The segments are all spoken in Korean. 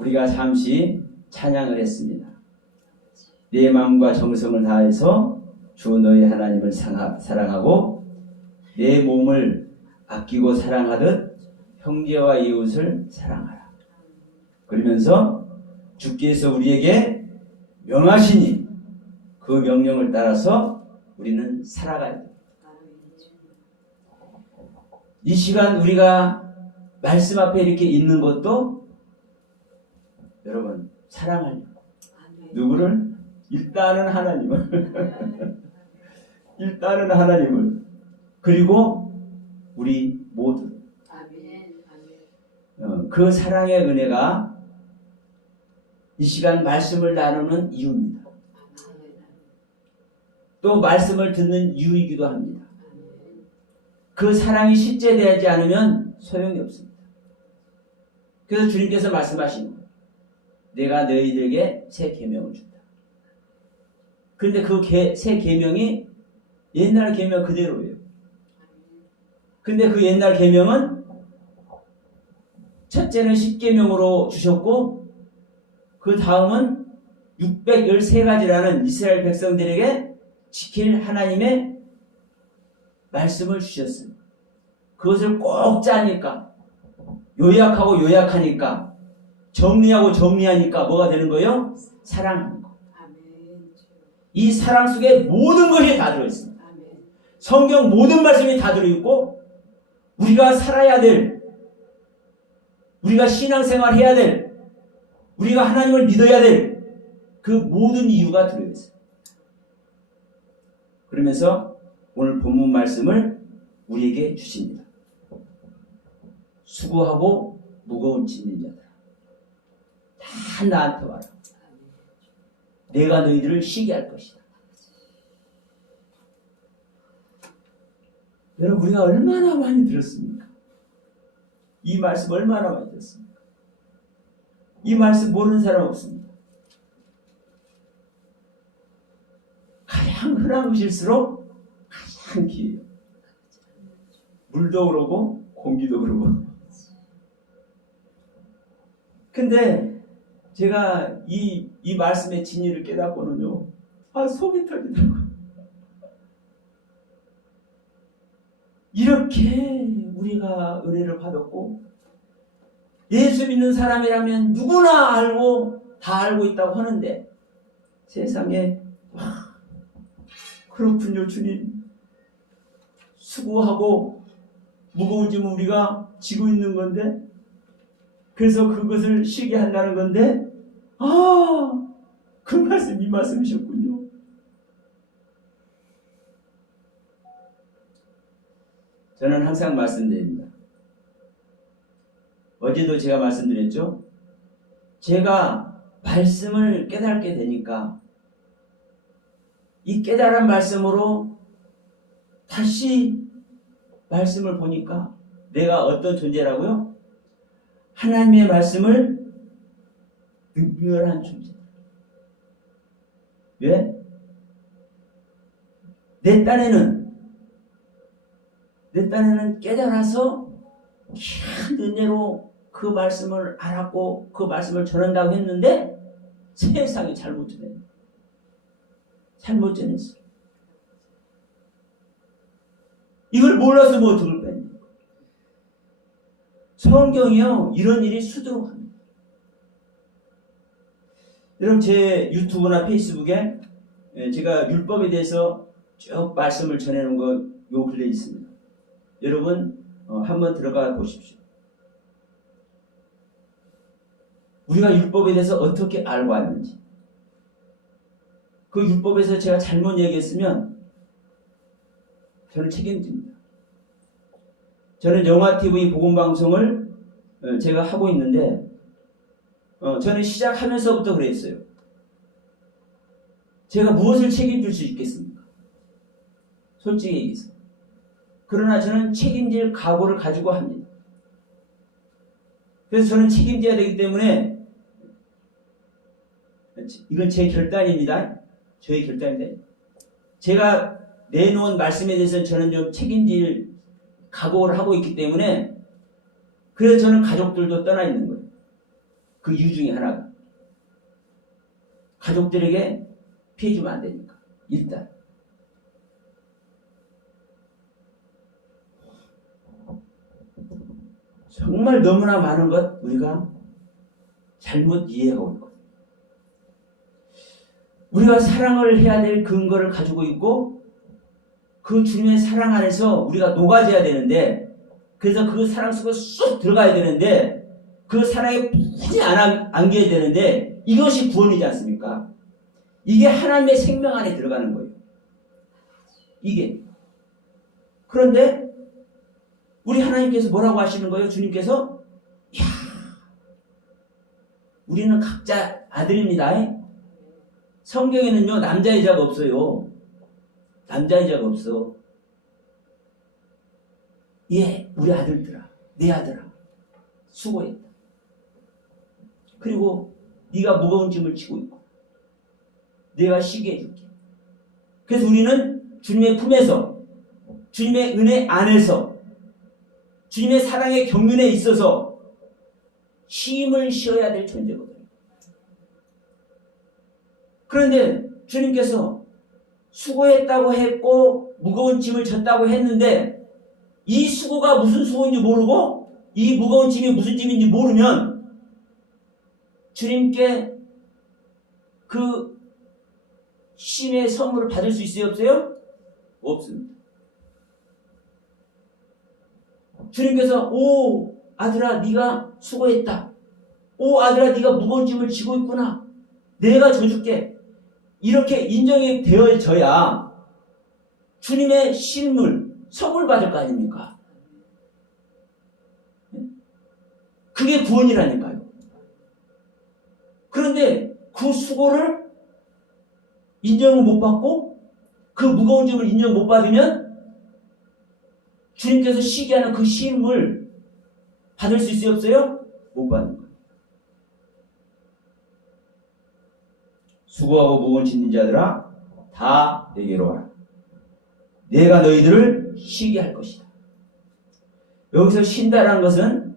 우리가 잠시 찬양을 했습니다. 내 마음과 정성을 다해서 주 너희 하나님을 사랑하고 내 몸을 아끼고 사랑하듯 형제와 이웃을 사랑하라. 그러면서 주께서 우리에게 명하시니 그 명령을 따라서 우리는 살아가야 됩니다. 이 시간 우리가 말씀 앞에 이렇게 있는 것도 여러분 사랑하려고. 누구를? 일단은 하나님을. 일단은 하나님을. 그리고 우리 모두. 그 사랑의 은혜가 이 시간 말씀을 나누는 이유입니다. 또 말씀을 듣는 이유이기도 합니다. 그 사랑이 실제되지 않으면 소용이 없습니다. 그래서 주님께서 말씀하신 거예요. 내가 너희들에게 새 계명을 준다. 그런데 그 새 계명이 옛날 계명 그대로예요. 근데 그 옛날 계명은 첫째는 10계명으로 주셨고 그 다음은 613가지라는 이스라엘 백성들에게 지킬 하나님의 말씀을 주셨습니다. 그것을 꼭 짜니까 요약하고 요약하니까 정리하고 정리하니까 뭐가 되는 거예요? 사랑하는 거. 이 사랑 속에 모든 것이 다 들어있습니다. 성경 모든 말씀이 다 들어있고 우리가 살아야 될, 우리가 신앙생활 해야 될, 우리가 하나님을 믿어야 될 그 모든 이유가 들어있어요. 그러면서 오늘 본문 말씀을 우리에게 주십니다. 수고하고 무거운 짐진 자들아 다 나한테 와라. 내가 너희들을 쉬게 할 것이다. 여러분 우리가 얼마나 많이 들었습니까? 이 말씀 얼마나 많이 들었습니까? 이 말씀 모르는 사람 없습니다. 가장 흔한 것일수록 가장 귀해요. 물도 그러고 공기도 그러고. 근데 제가 이 말씀의 진리를 깨닫고는요, 속이 터지더라고요. 이렇게 우리가 은혜를 받았고 예수 믿는 사람이라면 누구나 알고 다 알고 있다고 하는데 세상에 그렇군요 주님. 수고하고 무거운 짐은 우리가 지고 있는 건데 그래서 그것을 쉬게 한다는 건데 그 말씀 이 말씀이셨군요. 저는 항상 말씀드립니다. 어제도 제가 말씀드렸죠. 제가 말씀을 깨닫게 되니까 이 깨달은 말씀으로 다시 말씀을 보니까 내가 어떤 존재라고요? 하나님의 말씀을 능멸한 존재. 왜? 내 딴에는 깨달아서 큰 은혜로 그 말씀을 알았고 그 말씀을 전한다고 했는데 세상이 잘못 전했어. 이걸 몰라서 뭐 어떡을 뺐냐. 성경이요 이런 일이 수두룩 합니다. 여러분 제 유튜브나 페이스북에 제가 율법에 대해서 쭉 말씀을 전해놓은 거 요 근래 있습니다. 여러분 한번 들어가 보십시오. 우리가 율법에 대해서 어떻게 알고 왔는지, 그 율법에서 제가 잘못 얘기했으면 저는 책임집니다. 저는 영화TV 복음방송을 제가 하고 있는데 저는 시작하면서부터 그랬어요. 제가 무엇을 책임질 수 있겠습니까? 솔직히 얘기해서. 그러나 저는 책임질 각오를 가지고 합니다. 그래서 저는 책임져야 되기 때문에 이건 제 결단입니다. 저의 결단인데 제가 내놓은 말씀에 대해서 저는 좀 책임질 각오를 하고 있기 때문에 그래서 저는 가족들도 떠나 있는 거예요. 그 이유 중에 하나가 가족들에게 피해 주면 안 되니까. 일단 정말 너무나 많은 것 우리가 잘못 이해하고 있고, 우리가 사랑을 해야 될 근거를 가지고 있고 그 주님의 사랑 안에서 우리가 녹아져야 되는데, 그래서 그 사랑 속에 쑥 들어가야 되는데, 그 사랑에 굳이 안겨야 되는데, 이것이 구원이지 않습니까? 이게 하나님의 생명 안에 들어가는 거예요. 이게. 그런데 우리 하나님께서 뭐라고 하시는 거예요? 주님께서 야, 우리는 각자 아들입니다. 성경에는요 남자 여자가 없어요. 남자 여자가 없어. 예, 우리 아들들아, 내 아들아, 수고했다. 그리고 네가 무거운 짐을 지고 있고 내가 쉬게 해줄게. 그래서 우리는 주님의 품에서, 주님의 은혜 안에서, 주님의 사랑의 경륜에 있어서 힘을 쉬어야 될 존재거든요. 그런데 주님께서 수고했다고 했고 무거운 짐을 졌다고 했는데, 이 수고가 무슨 수고인지 모르고 이 무거운 짐이 무슨 짐인지 모르면 주님께 그 쉼의 선물을 받을 수 있어요? 없어요? 없습니다. 주님께서 오 아들아 네가 수고했다. 오 아들아 네가 무거운 짐을 지고 있구나. 내가 져줄게. 이렇게 인정이 되어져야 주님의 실물, 선물 받을 거 아닙니까? 그게 구원이라니까요. 그런데 그 수고를 인정을 못 받고 그 무거운 짐을 인정 못 받으면 주님께서 쉬게 하는 그 쉼을 받을 수 있어요? 없어요? 못 받는 거예요. 수고하고 무거운 짐진 자들아 다 내게로 와라. 내가 너희들을 쉬게 할 것이다. 여기서 쉰다라는 것은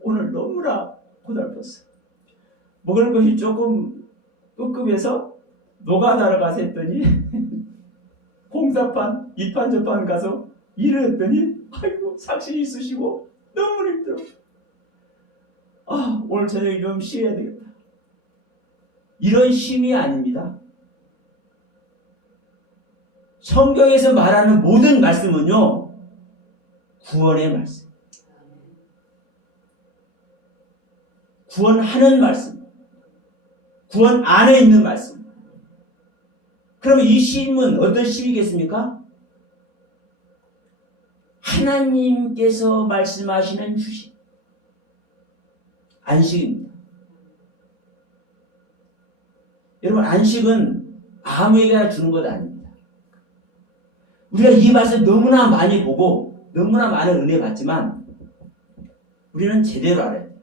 오늘 너무나 고달팠어. 먹을 것이 조금 끄급해서 노가다를 가서 했더니 공사판, 이판 저판 가서 일을 했더니 아이고 삭신이 있으시고 너무 힘들어. 오늘 저녁에 좀 쉬어야 되겠다. 이런 쉼이 아닙니다. 성경에서 말하는 모든 말씀은요 구원의 말씀, 구원하는 말씀, 구원 안에 있는 말씀. 그러면 이 쉼은 어떤 쉼이겠습니까? 하나님께서 말씀하시는 주심, 안식입니다. 여러분 안식은 아무에게나 주는 것 아닙니다. 우리가 이 말씀 너무나 많이 보고 너무나 많은 은혜 받지만 우리는 제대로 알아야 돼요.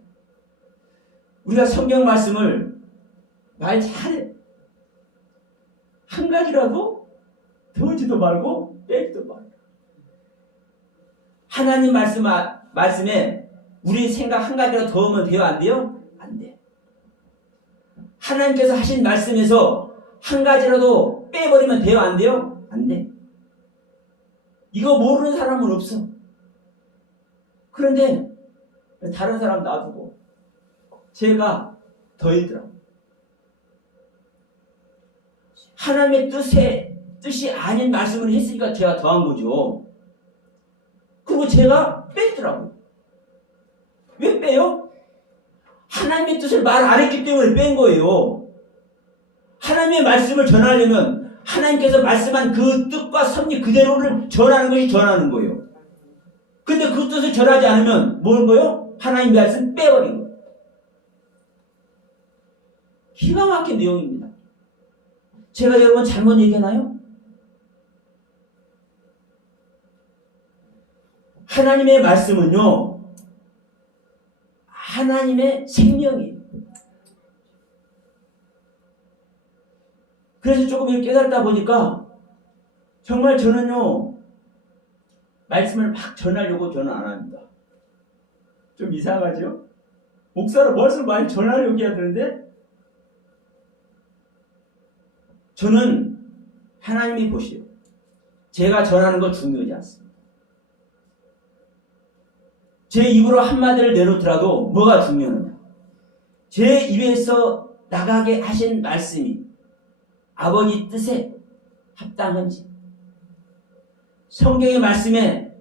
우리가 성경 말씀을 말 잘해. 한 가지라도 더지도 말고 빼지도 말고. 하나님 말씀에 우리 생각 한 가지라도 더하면 돼요? 안 돼요? 안 돼. 하나님께서 하신 말씀에서 한 가지라도 빼버리면 돼요? 안 돼요? 안 돼. 이거 모르는 사람은 없어. 그런데 다른 사람 놔두고 제가 더 있더라고요. 하나님의 뜻이 아닌 말씀을 했으니까 제가 더한 거죠. 그리고 제가 뺐더라고요. 왜 빼요? 하나님의 뜻을 말 안 했기 때문에 뺀 거예요. 하나님의 말씀을 전하려면 하나님께서 말씀한 그 뜻과 섭리 그대로를 전하는 것이 전하는 거예요. 근데 그 뜻을 전하지 않으면 뭘 거예요? 하나님의 말씀 빼버린 거예요. 기가 막힌 내용입니다. 제가 여러분 잘못 얘기하나요? 하나님의 말씀은요 하나님의 생명이에요. 그래서 조금 이렇게 깨달다 보니까 정말 저는요 말씀을 막 전하려고 저는 안 합니다. 좀 이상하죠? 목사로 벌써 많이 전하려고 해야 되는데 저는 하나님이 보시오. 제가 전하는 거 중요하지 않습니다. 제 입으로 한마디를 내놓더라도 뭐가 중요하냐. 제 입에서 나가게 하신 말씀이 아버지 뜻에 합당한지, 성경의 말씀에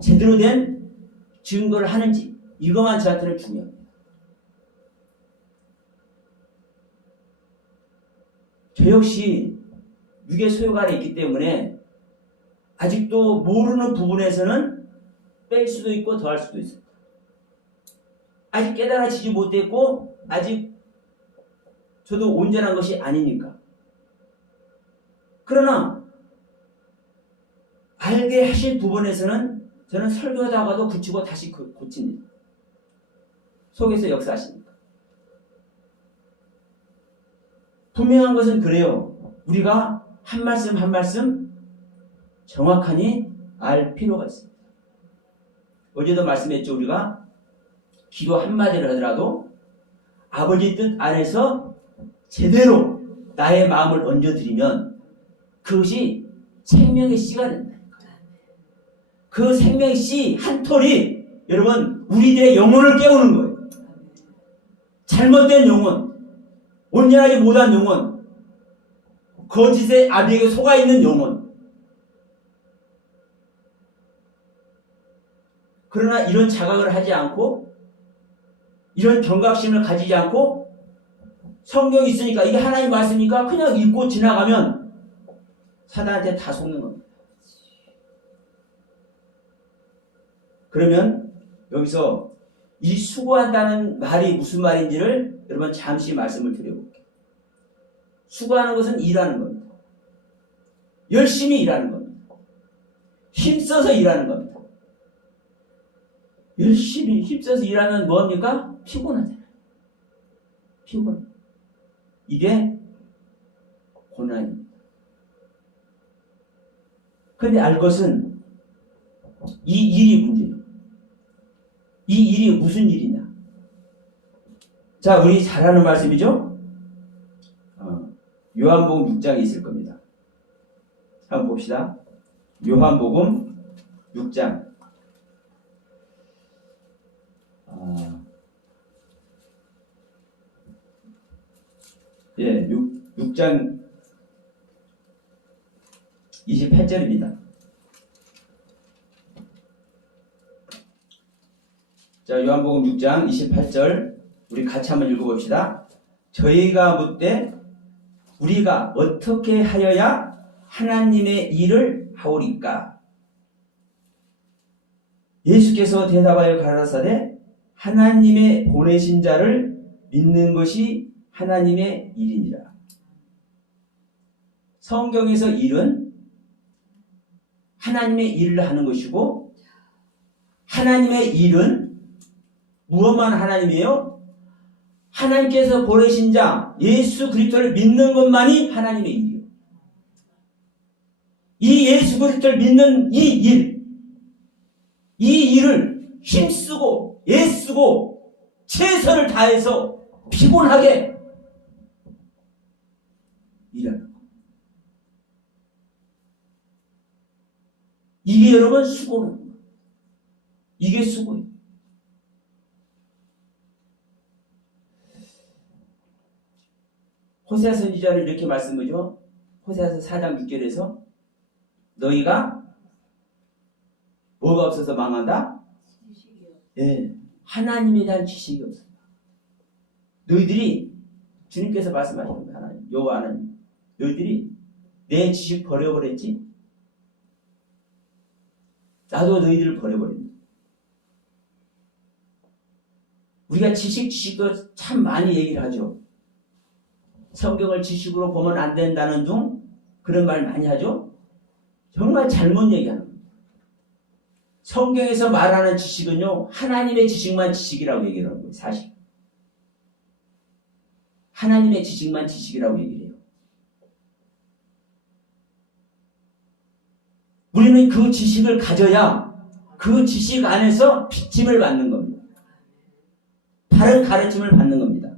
제대로 된 증거를 하는지, 이것만 저한테는 중요합니다. 저 역시 육의 소유가 안에 있기 때문에 아직도 모르는 부분에서는 뺄 수도 있고 더할 수도 있습니다. 아직 깨달아지지 못했고 아직 저도 온전한 것이 아니니까. 그러나 알게 하실 부분에서는 저는 설교하다가도 굳히고 다시 고칩니다. 속에서 역사하십니다. 분명한 것은 그래요. 우리가 한 말씀 한 말씀 정확하니 알 필요가 있습니다. 어제도 말씀했죠. 우리가 기도 한마디를 하더라도 아버지 뜻 안에서 제대로 나의 마음을 얹어드리면 그것이 생명의 씨가 된다. 그 생명의 씨 한 톨이 여러분 우리들의 영혼을 깨우는 거예요. 잘못된 영혼, 온전하지 못한 영혼, 거짓의 아비에게 속아 있는 영혼. 그러나 이런 자각을 하지 않고 이런 경각심을 가지지 않고 성경이 있으니까 이게 하나님 말씀이니까 그냥 읽고 지나가면 사단한테 다 속는 겁니다. 그러면 여기서 이 수고한다는 말이 무슨 말인지를 여러분 잠시 말씀을 드려볼게요. 수고하는 것은 일하는 겁니다. 열심히 일하는 겁니다. 힘써서 일하는 겁니다. 열심히 힘써서 일하면 뭐합니까? 피곤하잖아요. 피곤해. 이게 고난입니다. 그런데 알 것은 이 일이 문제예요. 이 일이 무슨 일이냐. 자, 우리 잘 아는 말씀이죠? 요한복음 6장에 있을 겁니다. 한번 봅시다. 요한복음 6장. 예, 6장 28절입니다. 자, 요한복음 6장 28절 우리 같이 한번 읽어봅시다. 저희가 묻되 우리가 어떻게 하여야 하나님의 일을 하오리까? 예수께서 대답하여 가라사대 하나님의 보내신 자를 믿는 것이 하나님의 일이니라. 성경에서 일은 하나님의 일을 하는 것이고 하나님의 일은 무엇만 하나님이에요? 하나님께서 보내신 자 예수 그리스도를 믿는 것만이 하나님의 일이에요. 이 예수 그리스도를 믿는 이 일을 힘쓰고 애쓰고 최선을 다해서 피곤하게 일하는 것. 이게 여러분 수고는 거예요. 이게 수고예요. 호세아 선지자는 이렇게 말씀하죠. 호세아서 4장 6절에서 너희가 뭐가 없어서 망한다? 지식이요. 예, 하나님에 대한 지식이 없습니다. 너희들이 주님께서 말씀하시는 거예요. 하나님, 여호와 하나님, 너희들이 내 지식 버려버렸지? 나도 너희들을 버려버립니다. 우리가 지식도 참 많이 얘기를 하죠. 성경을 지식으로 보면 안 된다는 둥 그런 말 많이 하죠. 정말 잘못 얘기하는 겁니다. 성경에서 말하는 지식은요, 하나님의 지식만 지식이라고 얘기를 하는 거예요. 사실 하나님의 지식만 지식이라고 얘기를 해요. 우리는 그 지식을 가져야 그 지식 안에서 빚짐을 받는 겁니다. 다른 가르침을 받는 겁니다.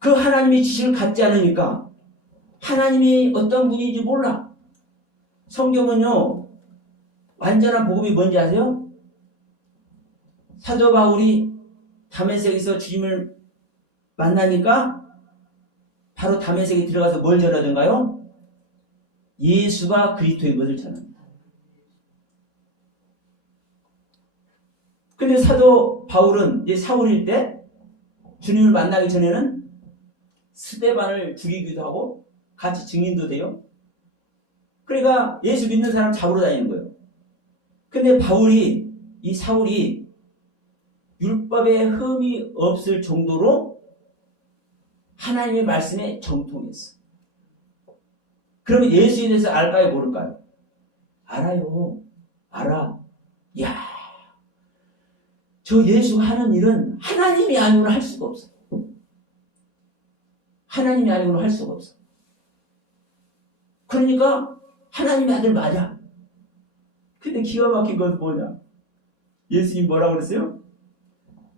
그 하나님의 지식을 갖지 않으니까 하나님이 어떤 분인지 몰라. 성경은요, 완전한 복음이 뭔지 아세요? 사도 바울이 다메섹에서 주님을 만나니까 바로 다메섹에 들어가서 뭘 전하던가요? 예수가 그리스도인 것을 전합니다. 근데 사도 바울은 이제 사울일 때 주님을 만나기 전에는 스데반을 죽이기도 하고 같이 증인도 돼요. 그러니까 예수 믿는 사람 잡으러 다니는 거예요. 근데 이 사울이 율법에 흠이 없을 정도로 하나님의 말씀에 정통했어. 그러면 예수에 대해서 알까요, 모를까요? 알아요. 알아. 야, 저 예수가 하는 일은 하나님이 아니고는 할 수가 없어. 하나님이 아니고는 할 수가 없어. 그러니까 하나님의 아들 맞아. 근데 기가 막힌 건 뭐냐? 예수님 뭐라고 그랬어요?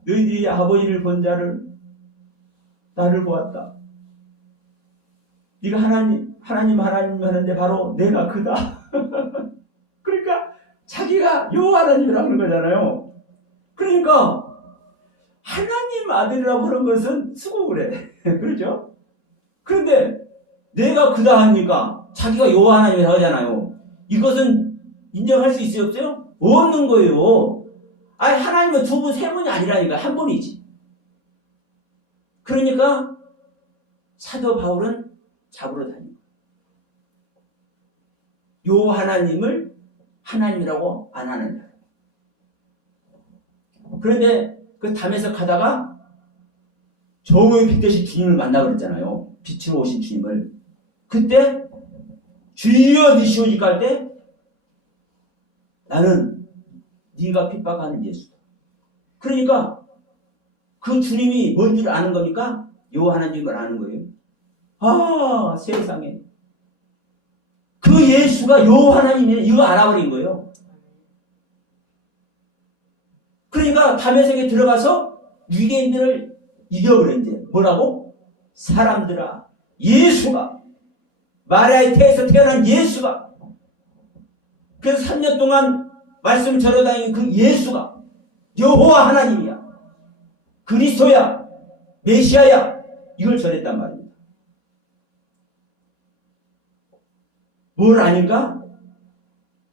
너희들이 아버지를 본 자를 나를 보았다. 네가 하나님 하는데 바로 내가 그다. 그러니까 자기가 요 하나님이라고 하는 거잖아요. 그러니까 하나님 아들이라고 하는 것은 수고를 해. 그렇죠? 그런데 내가 그다 하니까 자기가 요 하나님이라고 하잖아요. 이것은 인정할 수 있어요, 없어요? 없는 거예요. 아니, 하나님은 두 분, 세 분이 아니라니까. 한 분이지. 그러니까 사도 바울은 잡으러 다니는 거예요. 요 하나님을 하나님이라고 안 하는 자예요. 그런데 그 담에서 가다가 저의 빛 대신 주님을 만나고 그랬잖아요. 빛으로 오신 주님을. 그때 주여 니시오직 할 때 나는 네가 핍박하는 예수다. 그러니까 그 주님이 뭔 줄 아는 겁니까? 요 하나님을 아는 거예요. 아, 세상에. 그 예수가 요 하나님이 이거 알아버린 거예요. 그러니까 다메섹에 들어가서 유대인들을 이겨버렸는데 뭐라고? 사람들아, 예수가 마리아의 태에서 태어난 예수가, 그래서 3년 동안 말씀을 전해다니는 그 예수가 여호와 하나님이야, 그리스도야, 메시아야, 이걸 전했단 말입니다. 뭘 아니까?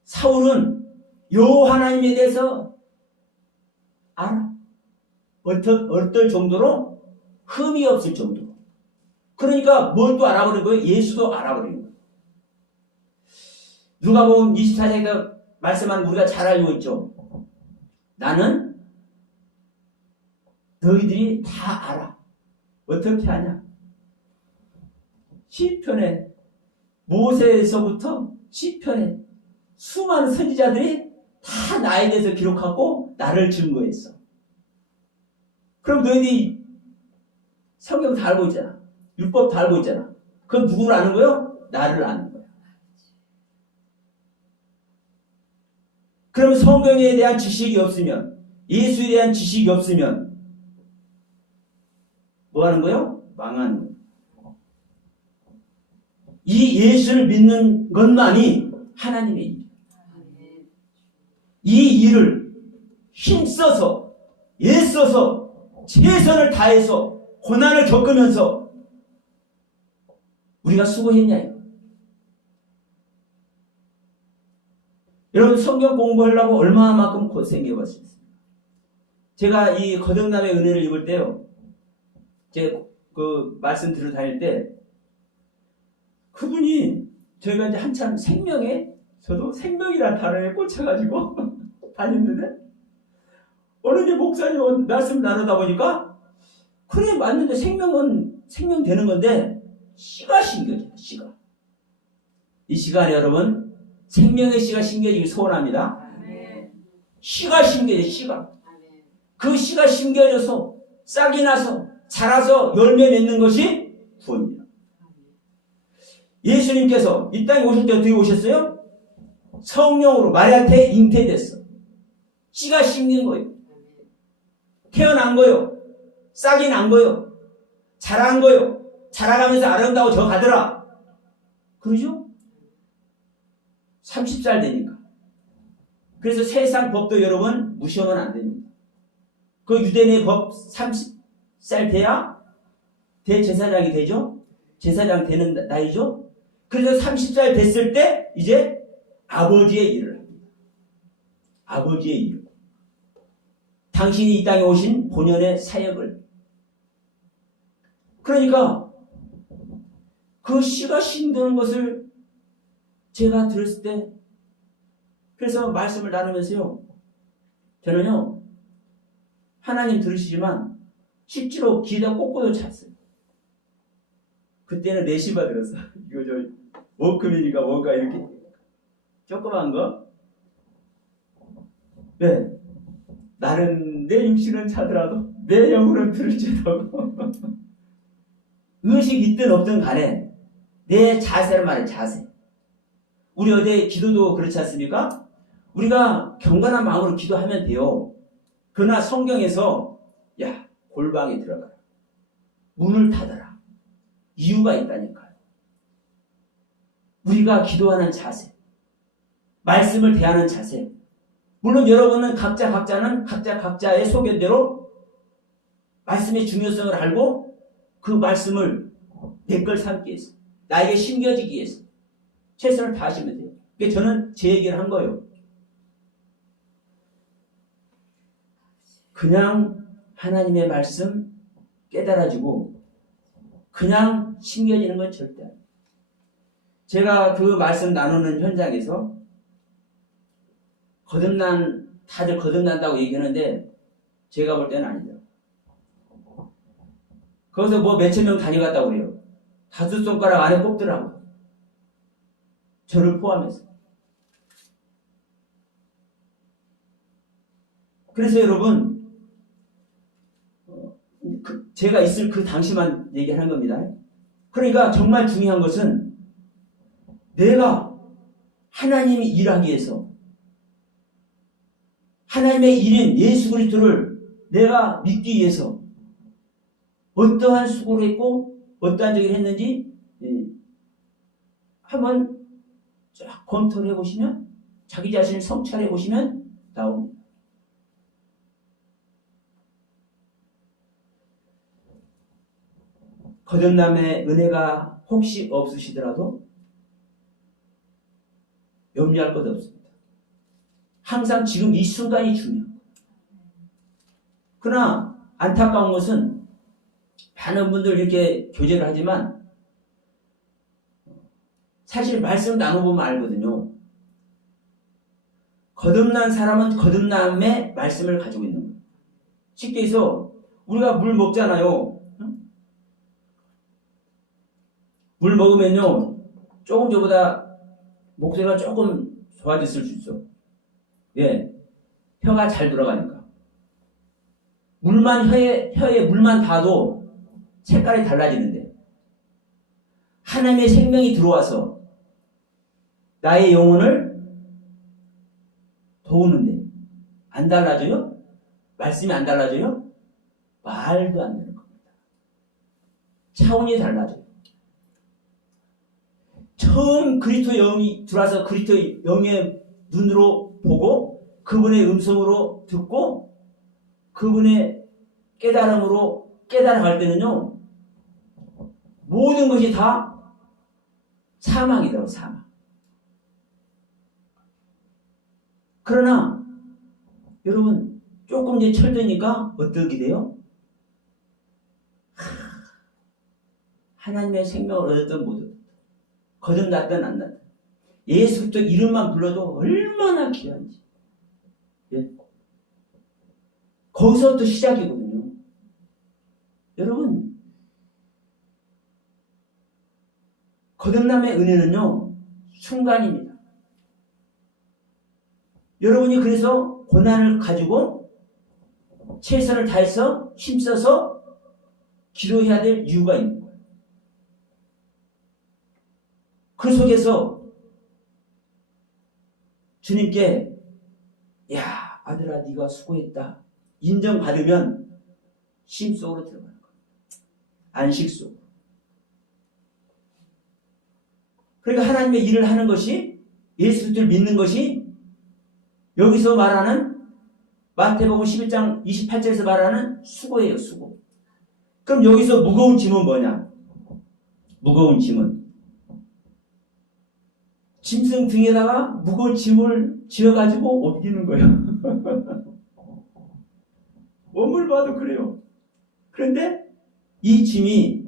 사울은 여호와 하나님에 대해서 알아. 어떨 정도로? 흠이 없을 정도로. 그러니까 뭘 또 알아버린 거예요? 예수도 알아버린 거예요. 누가복음 24장에서 말씀하는 우리가 잘 알고 있죠. 나는 너희들이 다 알아. 어떻게 하냐? 시편에, 모세에서부터 시편에 수많은 선지자들이 다 나에 대해서 기록하고 나를 증거했어. 그럼 너희들이 성경 다 알고 있잖아. 율법 다 알고 있잖아. 그럼 누구를 아는 거예요? 나를 아는 거야. 그럼 성경에 대한 지식이 없으면, 예수에 대한 지식이 없으면 뭐 하는 거예요? 망하는 거예요. 이 예수를 믿는 것만이 하나님의 일이에요. 이 일을 힘써서, 애써서, 최선을 다해서 고난을 겪으면서 우리가 수고했냐? 여러분, 성경 공부하려고 얼마만큼 고생해봤습니다. 제가 이 거듭남의 은혜를 입을 때요, 제가 그 말씀 들어 다닐 때 그분이, 저희가 이제 한참 저도 생명이라는 단어에 꽂혀가지고 다녔는데, 어느 게 목사님 말씀 나누다 보니까, 그래, 맞는데 생명은 생명 되는 건데 씨가 심겨져요. 씨가. 이 시간에 여러분, 생명의 씨가 심겨지기 소원합니다. 씨가 심겨져요. 씨가. 그 씨가 심겨져서 싹이 나서 자라서 열매 맺는 것이 구원입니다. 예수님께서 이 땅에 오실 때 어떻게 오셨어요? 성령으로 마리아한테 잉태됐어. 씨가 심긴 거예요. 태어난 거요. 싹이 난 거요. 자란 거요. 자라가면서 아름다워 져 가더라. 그러죠? 30살 되니까. 그래서 세상 법도 여러분 무시하면 안 됩니다. 그 유대인의 법 30살 돼야 대제사장이 되죠? 제사장 되는 나이죠? 그래서 30살 됐을 때 이제 아버지의 일을 합니다. 아버지의 일. 당신이 이 땅에 오신 본연의 사역을. 그러니까 그 씨가 힘드는 것을 제가 들었을 때 그래서 말씀을 나누면서요. 저는요. 하나님 들으시지만 실제로 귀에다 꽂고도 잤어요. 그때는 4시 받들었어. 이거 저 워크맨이니까 뭔가 이렇게 조그만 거. 네. 나는 내 육신은 자더라도 내 영혼은 들을지라도 의식이 있든 없든 간에 내 자세를 말해. 자세. 우리 어제 기도도 그렇지 않습니까? 우리가 경건한 마음으로 기도하면 돼요. 그러나 성경에서 야 골방에 들어가라. 문을 닫아라. 이유가 있다니까요. 우리가 기도하는 자세. 말씀을 대하는 자세. 물론 여러분은 각자는 각자의 소견대로 말씀의 중요성을 알고 그 말씀을 내 걸 삼기 위해서 나에게 심겨지기 위해서 최선을 다하시면 돼요. 그러니까 저는 제 얘기를 한 거예요. 그냥 하나님의 말씀 깨달아지고 그냥 심겨지는 건 절대 아니에요. 제가 그 말씀 나누는 현장에서 다들 거듭난다고 얘기하는데 제가 볼 때는 아니다. 거기서 뭐 몇천 명 다녀갔다고 그래요. 5손가락 안에 꼽더라고요. 저를 포함해서. 그래서 여러분 제가 있을 그 당시만 얘기하는 겁니다. 그러니까 정말 중요한 것은 내가 하나님이 일하기 위해서 하나님의 일인 예수 그리스도를 내가 믿기 위해서 어떠한 수고를 했고 어떠한 적을 했는지 한번 쫙 검토를 해보시면 자기 자신을 성찰해 보시면 나옵니다. 거듭남의 은혜가 혹시 없으시더라도 염려할 것 없습니다. 항상 지금 이 순간이 중요합니다. 그러나 안타까운 것은 많은 분들 이렇게 교제를 하지만 사실 말씀 나눠보면 알거든요. 거듭난 사람은 거듭남의 말씀을 가지고 있는 거예요. 쉽게 해서 우리가 물 먹잖아요. 물 먹으면요 조금 저보다 목소리가 조금 좋아졌을 수 있어. 예, 혀가 잘 돌아가니까. 혀에 물만 닿아도 색깔이 달라지는데 하나님의 생명이 들어와서 나의 영혼을 도우는데 안 달라져요? 말씀이 안 달라져요? 말도 안 되는 겁니다. 차원이 달라져요. 처음 그리스도 영이 들어와서 그리스도 영의 눈으로 보고 그분의 음성으로 듣고 그분의 깨달음으로 깨달아갈 때는요 모든 것이 다 사망이더라고요. 사망. 그러나 여러분 조금 이제 철드니까 어떻게 돼요? 하나님의 생명을 얻었던 모든 거듭났든 안 났든 예수 그리스도 이름만 불러도 얼마나 귀한지. 예. 거기서부터 시작이거든요. 여러분 거듭남의 은혜는요 순간입니다. 여러분이 그래서 고난을 가지고 최선을 다해서 힘써서 기도해야 될 이유가 있는 거예요. 그 속에서 주님께 야 아들아 네가 수고했다 인정받으면 쉼 속으로 들어가는 거예요. 안식 속. 그러니까 하나님의 일을 하는 것이, 예수 그리스도를 믿는 것이 여기서 말하는 마태복음 11장 28절에서 말하는 수고예요. 수고. 그럼 여기서 무거운 짐은 뭐냐? 무거운 짐은 짐승 등에다가 무거운 짐을 지어가지고 옮기는 거예요. 원물 봐도 그래요. 그런데 이 짐이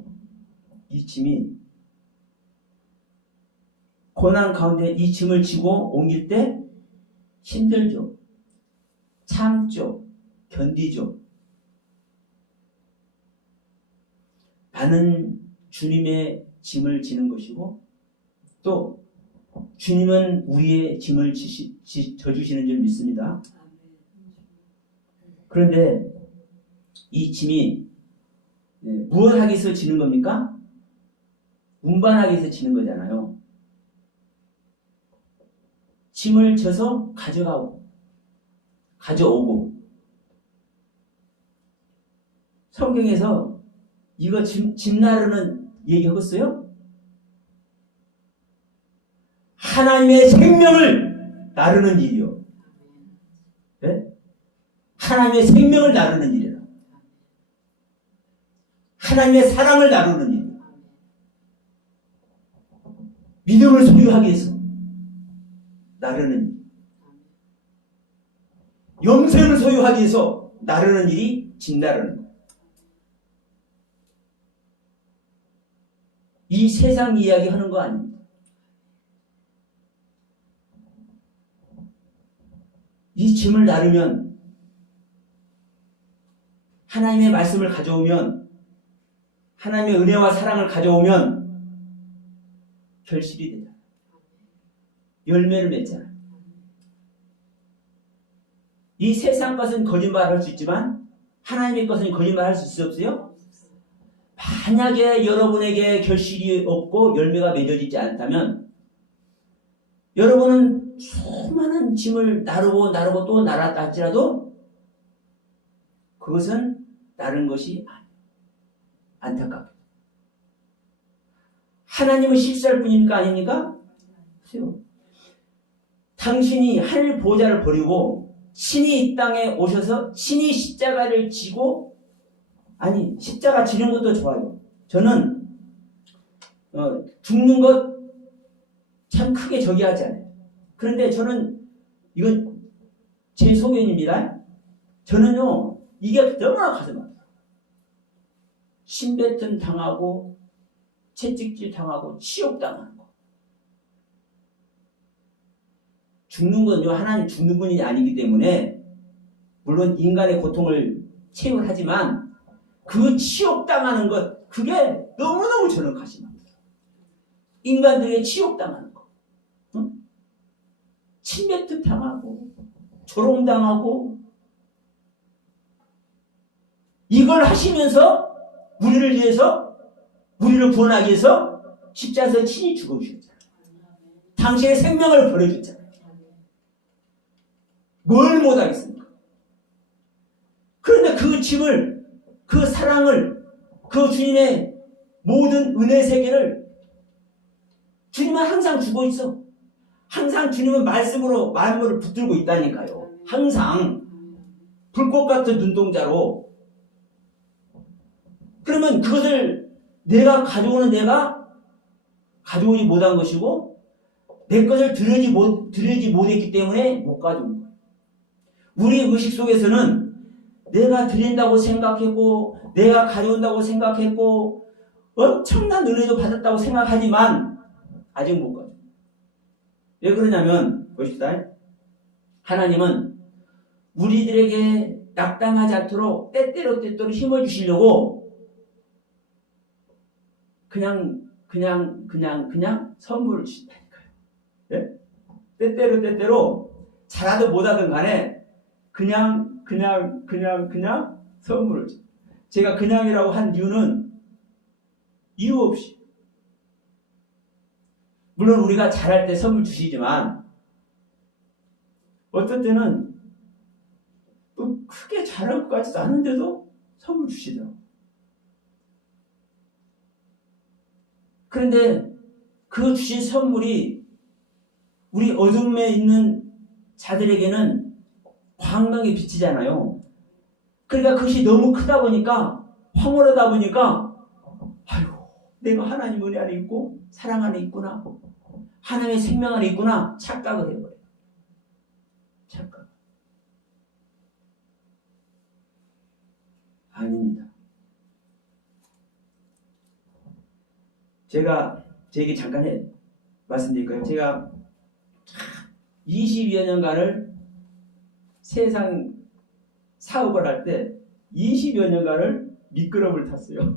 고난 가운데 이 짐을 지고 옮길 때 힘들죠. 참죠. 견디죠. 나는 주님의 짐을 지는 것이고 또 주님은 우리의 짐을 져주시는 줄 믿습니다. 그런데 이 짐이 무엇 하기 위해서 지는 겁니까? 운반하기 위해서 지는 거잖아요. 짐을 져서 가져오고 성경에서 이거 짐 나르는 얘기 하겠어요? 하나님의 생명을 나르는 일이요. 네? 하나님의 생명을 나르는 일이라. 하나님의 사랑을 나르는 일. 믿음을 소유하기 위해서 나르는 일. 영생을 소유하기 위해서 나르는 일이 짐 나르는 것. 이 세상 이야기 하는 거 아닙니다. 이 짐을 나르면 하나님의 말씀을 가져오면 하나님의 은혜와 사랑을 가져오면 결실이 되잖아요. 열매를 맺잖아요. 이 세상 것은 거짓말할 수 있지만 하나님의 것은 거짓말할 수 없어요? 만약에 여러분에게 결실이 없고 열매가 맺어지지 않다면 여러분은 수많은 짐을 나르고 또 나랐다 할지라도 그것은 나른 것이 안타깝다. 하나님은 실수할 뿐입니까? 아닙니까? 보세요. 당신이 하늘 보좌를 버리고 신이 이 땅에 오셔서 신이 십자가를 지고 십자가 지는 것도 좋아요. 저는 죽는 것 참 크게 저기하지 않아요. 그런데 저는 이건 제 소견입니다. 저는요 이게 너무나 가슴 아파요. 신뱉음 당하고 채찍질 당하고 치욕 당하는 거. 죽는 건요 하나님 죽는 분이 아니기 때문에 물론 인간의 고통을 체험하지만 그 치욕 당하는 것 그게 너무너무 저는 가심합니다. 인간들의 치욕 당하는 거. 응? 침뱉음 당하고 조롱 당하고 이걸 하시면서 우리를 위해서 우리를 구원하기 위해서 십자가에서 친히 죽어주셨잖아요. 당신의 생명을 버려줬잖아요. 뭘 못하겠습니까? 그런데 그 짐을 그 사랑을 그 주님의 모든 은혜 세계를 주님은 항상 주고 있어. 항상 주님은 말씀으로 만물을 붙들고 있다니까요. 항상 불꽃 같은 눈동자로. 그러면 그것을 내가 가져오지 못한 것이고 내 것을 들여지 못했기 때문에 못 가져온 거예요. 우리 의식 속에서는 내가 드린다고 생각했고 내가 가져온다고 생각했고 엄청난 은혜도 받았다고 생각하지만 아직 못 가져. 왜 그러냐면 보십시다. 하나님은 우리들에게 낙담하지 않도록 때때로 힘을 주시려고 그냥 선물을 주신다니까요. 예? 때때로 잘하든 못하든 간에 그냥 선물을 줘. 제가 그냥이라고 한 이유는 이유 없이. 물론 우리가 잘할 때 선물 주시지만 어떤 때는 크게 잘할 것 같지도 않은데도 선물 주시더라고요. 그런데 그 주신 선물이 우리 어둠에 있는 자들에게는 광명이 비치잖아요. 그러니까 그것이 너무 크다 보니까, 황홀하다 보니까, 아이고, 내가 하나님 은혜 안에 있고 사랑 안에 있구나, 하나님의 생명 안에 있구나 착각을 해버려요. 착각. 아닙니다. 제가 제 얘기 잠깐 말씀드릴까요? 제가 20여 년간을 세상 사업을 할 때 20여 년간을 미끄럼을 탔어요.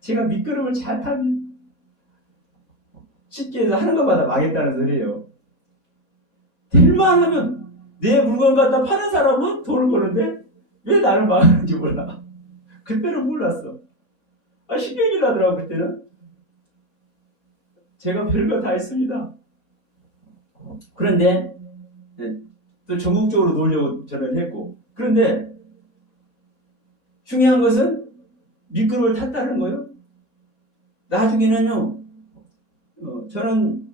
제가 미끄럼을 잘 타면 쉽게 해서 하는 것마다 망했다는 소리예요. 될만 하면 내 물건 갖다 파는 사람은 돈을 버는데 왜 나를 망하는지 몰라. 그때는 몰랐어. 신경이 나더라고. 그때는 제가 별거 다 했습니다. 그런데 또 전국적으로 놀려고 저는 했고, 그런데 중요한 것은 미끄럼을 탔다는 거예요. 나중에는요, 저는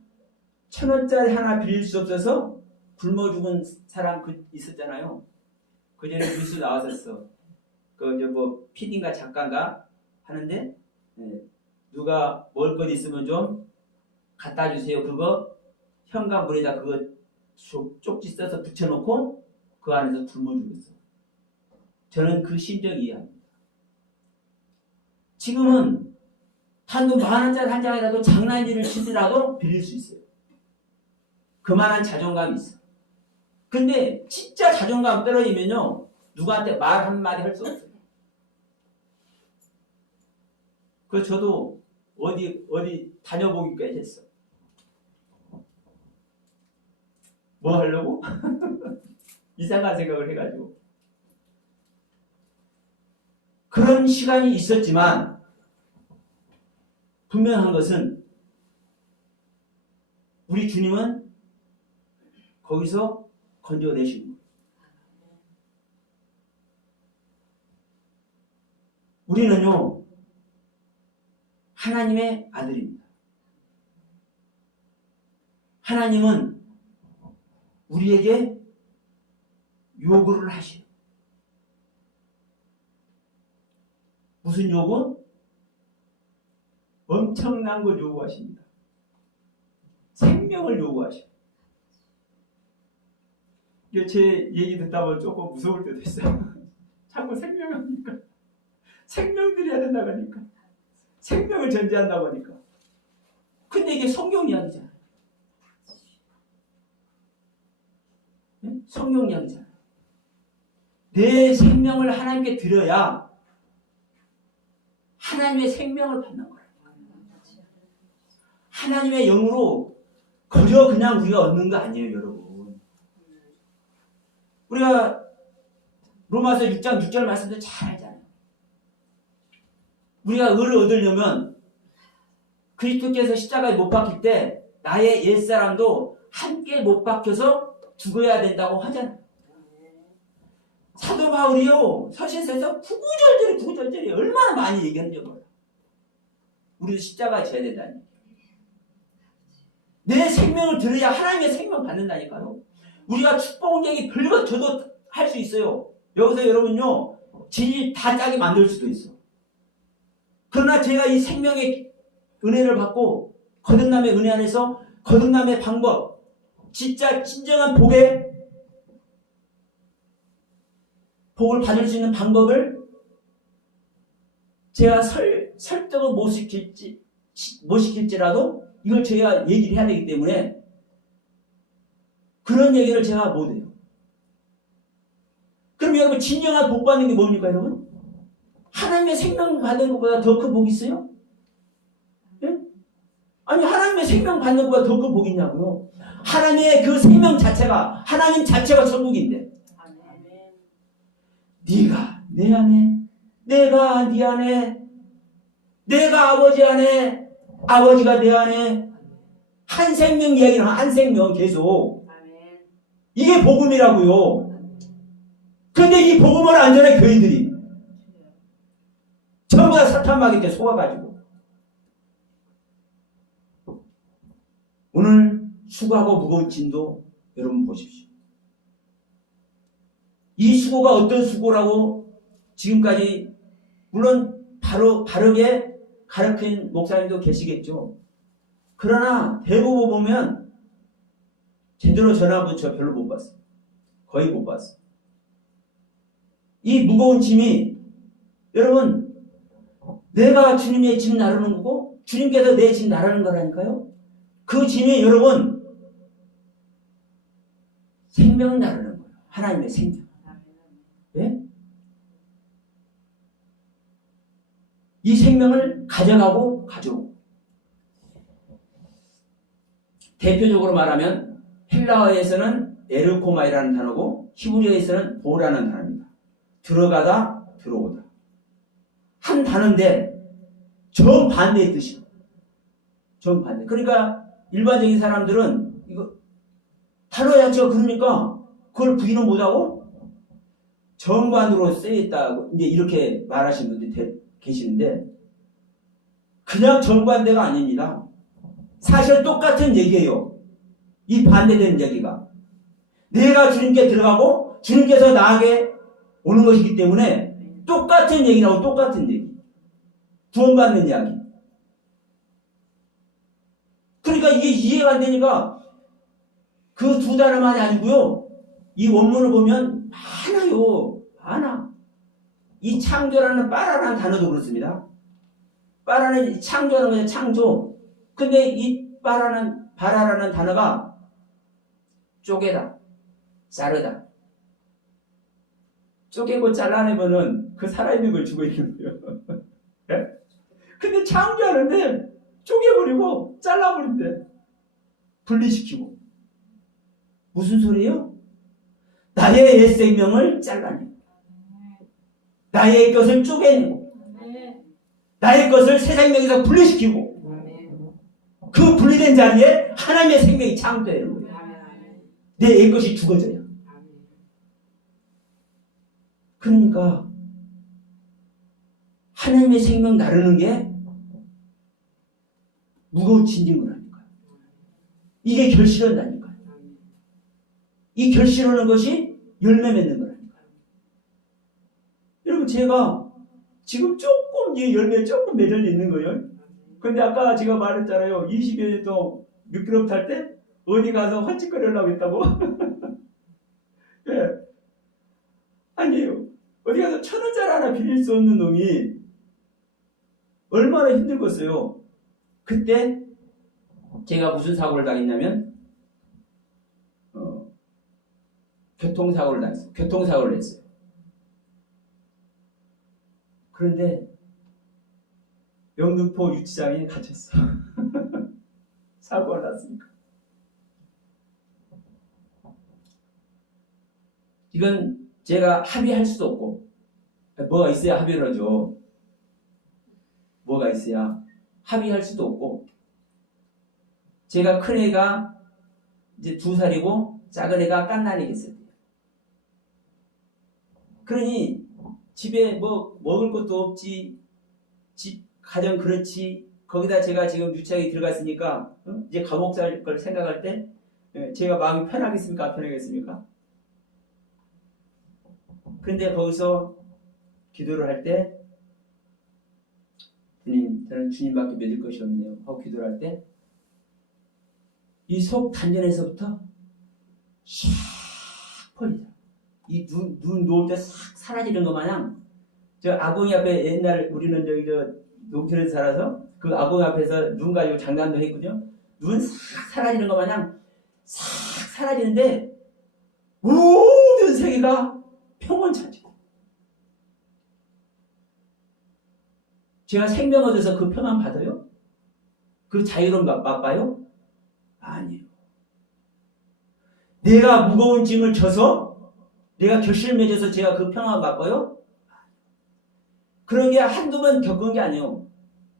1,000원짜리 하나 빌릴 수 없어서 굶어 죽은 사람 있었잖아요. 그 전에 뉴스 나왔었어. 뭐 PD인가 작가인가 하는데, 누가 먹을 것 있으면 좀 갖다 주세요. 그거 현관문에다 그거 쪽지 써서 붙여놓고 그 안에서 굶어 죽었어. 저는 그 심정 이해합니다. 지금은 단돈 10,000원짜리 한 장이라도 장난질을 치더라도 빌릴 수 있어요. 그만한 자존감이 있어. 근데 진짜 자존감 떨어지면요, 누구한테 말 한마디 할 수 없어요. 그래서 저도 어디 다녀보기까지 했어. 뭐 하려고? 이상한 생각을 해가지고. 그런 시간이 있었지만 분명한 것은 우리 주님은 거기서 건져내신 거예요. 우리는요, 하나님의 아들입니다. 하나님은 우리에게 요구를 하셔요. 무슨 요구? 엄청난 걸 요구하십니다. 생명을 요구하셔요. 제 얘기 듣다 보면 조금 무서울 때도 있어요. 자꾸 생명하니까. 생명 드려야 된다고 하니까. 생명을 전제한다고 하니까. 근데 이게 성경 이야기잖아요. 성경 이야기잖아요. 내 생명을 하나님께 드려야 하나님의 생명을 받는 거예요. 하나님의 영으로 그저 그냥 우리가 얻는 거 아니에요, 여러분. 우리가 로마서 6장 6절 말씀도 잘 알잖아요. 우리가 의를 얻으려면 그리스도께서 십자가에 못 박힐 때 나의 옛사람도 함께 못 박혀서 죽어야 된다고 하잖아요. 사도 바울이요, 서신서에서 구구절절이 얼마나 많이 얘기하는지 몰라요. 우리도 십자가에 져야 된다니. 내 생명을 들어야 하나님의 생명 받는다니까요. 우리가 축복 얘기 별것 저도 할 수 있어요. 여기서 여러분요, 질 다 짜게 만들 수도 있어. 그러나 제가 이 생명의 은혜를 받고 거듭남의 은혜 안에서 거듭남의 방법, 진짜 진정한 복을 받을 수 있는 방법을 제가 설득을 못 시킬지라도 이걸 제가 얘기를 해야 되기 때문에 그런 얘기를 제가 못해요. 그럼 여러분, 진정한 복 받는 게 뭡니까, 여러분? 하나님의 생명 받는 것보다 더 큰 복이 있어요? 예? 아니, 하나님의 생명 받는 것보다 더 큰 복이 있냐고요? 하나님의 그 생명 자체가, 하나님 자체가 천국인데, 네가 내 안에, 내가 네 안에, 내가 아버지 안에, 아버지가 내 안에, 한 생명 이야기는 한 생명 계속. 이게 복음이라고요. 근데 이 복음을 안 전해, 교인들이. 사탄마귀 때 속아가지고. 오늘 수고하고 무거운 짐도 여러분 보십시오. 이 수고가 어떤 수고라고 지금까지 물론 바르게 가르친 목사님도 계시겠죠. 그러나 대부분 보면 제대로 전화본 저 별로 못 봤어요. 거의 못 봤어요. 이 무거운 짐이 여러분 내가 주님의 짐 나르는 거고 주님께서 내 짐 나르는 거라니까요. 그 짐이 여러분 생명을 나르는 거예요. 하나님의 생명. 네? 이 생명을 가져가고 가져오고. 대표적으로 말하면 헬라어에서는 에르코마이라는 단어고 히브리어에서는 보라는 단어입니다. 들어가다 들어오다. 한 단어인데 정반대의 뜻이에요. 정반대. 그러니까 일반적인 사람들은 이거 단어 자체가 그러니까 그걸 부인은 못하고 정반으로 쓰여있다고 이제 이렇게 말하시는 분들이 계시는데 그냥 정반대가 아닙니다. 사실 똑같은 얘기예요. 이 반대되는 얘기가. 내가 주님께 들어가고 주님께서 나에게 오는 것이기 때문에 똑같은 얘기라고 똑같은 얘기. 구원받는 이야기. 그러니까 이게 이해가 안 되니까 그 두 단어만이 아니고요. 이 원문을 보면 많아요. 많아. 이 창조라는 빠라라는 단어도 그렇습니다. 빠라는 창조하는 거죠. 창조. 근데 이 바라라는 단어가 쪼개다, 자르다. 쪼개고 잘라내면은 그 살아있는 걸 주고 있는 거예요. 네? 근데 창조하는데 쪼개버리고 잘라버린대. 분리시키고. 무슨 소리예요? 나의 옛 생명을 잘라내고 나의 것을 쪼개내고 나의 것을 새 생명에서 분리시키고 그 분리된 자리에 하나님의 생명이 창조되는 거예요. 내 옛 것이 죽어져요. 그러니까 하나님의 생명 나르는 게 무거운 짐인 거라니까요. 이게 결실한다니까요. 이 결실하는 것이 열매 맺는 거라니까요. 여러분 제가 지금 조금 이 열매 조금 맺어 있는 거예요. 근데 아까 제가 말했잖아요. 20여 년 동안 미끄럼 탈 때 어디 가서 헛짓거리려고 했다고. 예. 아니에요. 어디 가서 1,000원짜리 하나 빌릴 수 없는 놈이 얼마나 힘들겠어요. 그때 제가 무슨 사고를 당했냐면 교통사고를 당했어요. 교통사고를 했어요. 그런데 영등포 유치장에 갇혔어. 사고가 났으니까. 이건 제가 합의할 수도 없고 뭐가 있어야 합의를 하죠. 뭐가 있어야 합의할 수도 없고 제가 큰 애가 이제 2살이고 작은 애가 깐난이겠어요. 그러니 집에 뭐 먹을 것도 없지. 집 가정 그렇지. 거기다 제가 지금 유치장에 들어갔으니까 이제 감옥 살 걸 생각할 때 제가 마음이 편하겠습니까? 안 편하겠습니까? 근데 거기서 기도를 할 때 주님, 저는 주님밖에 믿을 것이 없네요 하고 기도를 할 때 이 속 단전에서부터 샥 퍼지죠. 이 눈 놓을 때 싹 사라지는 것 마냥 저 아궁이 앞에 옛날 우리는 저기 저 농촌에서 살아서 그 아궁이 앞에서 눈 가지고 장난도 했거든요. 눈 싹 사라지는 것 마냥 싹 사라지는데 모든 세계가 평온차죠. 제가 생명 얻어서 그 평안 받아요? 그 자유로움 맛봐요? 아니에요. 내가 무거운 짐을 져서 내가 결실 맺어서 제가 그 평안 맛봐요? 그런 게 한두 번 겪은 게 아니에요.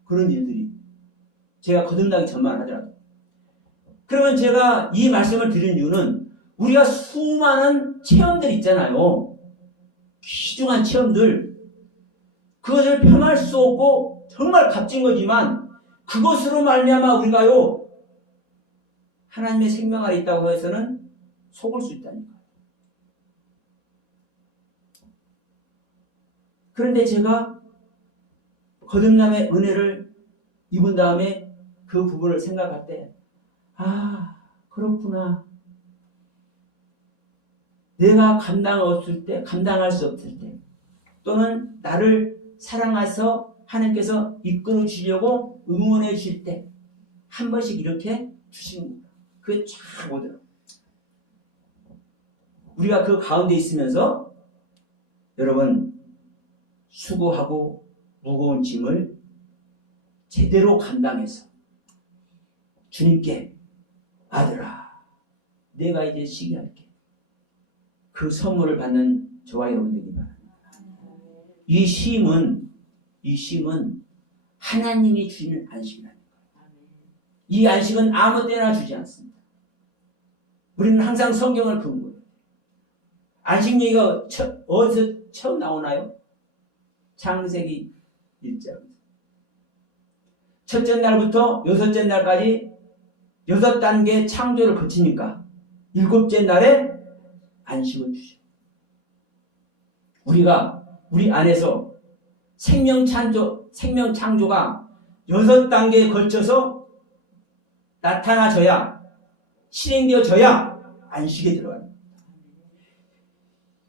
그런 일들이. 제가 거듭나기 전만 하더라도. 그러면 제가 이 말씀을 드린 이유는 우리가 수많은 체험들 있잖아요. 귀중한 체험들. 그 그것을 폄할 수 없고 정말 값진 거지만 그것으로 말미암아 우리가요 하나님의 생명 아래 있다고 해서는 속을 수 있다니까. 그런데 제가 거듭남의 은혜를 입은 다음에 그 부분을 생각할 때, 아, 그렇구나. 내가 감당할 수 없을 때, 또는 나를 사랑해서 하나님께서 이끌어 주려고 응원해 주실 때, 한 번씩 이렇게 주시는 겁니다. 그게 쫙 오더라고요. 우리가 그 가운데 있으면서, 여러분, 수고하고 무거운 짐을 제대로 감당해서 주님께 아들아 내가 이제 쉬게 할게. 그 선물을 받는 저와 여러분 되기 바랍니다. 이 쉼은 하나님이 주시는 안식이라는 거예요. 이 안식은 아무 때나 주지 않습니다. 우리는 항상 성경을 근거해요. 안식 얘기가 어디서 처음 나오나요? 창세기 1장. 첫째 날부터 여섯째 날까지 6단계 창조를 거치니까 7째 날에 안식을 주셔. 우리 안에서 생명 창조가 6단계에 걸쳐서 나타나져야, 실행되어져야 안식에 들어가요.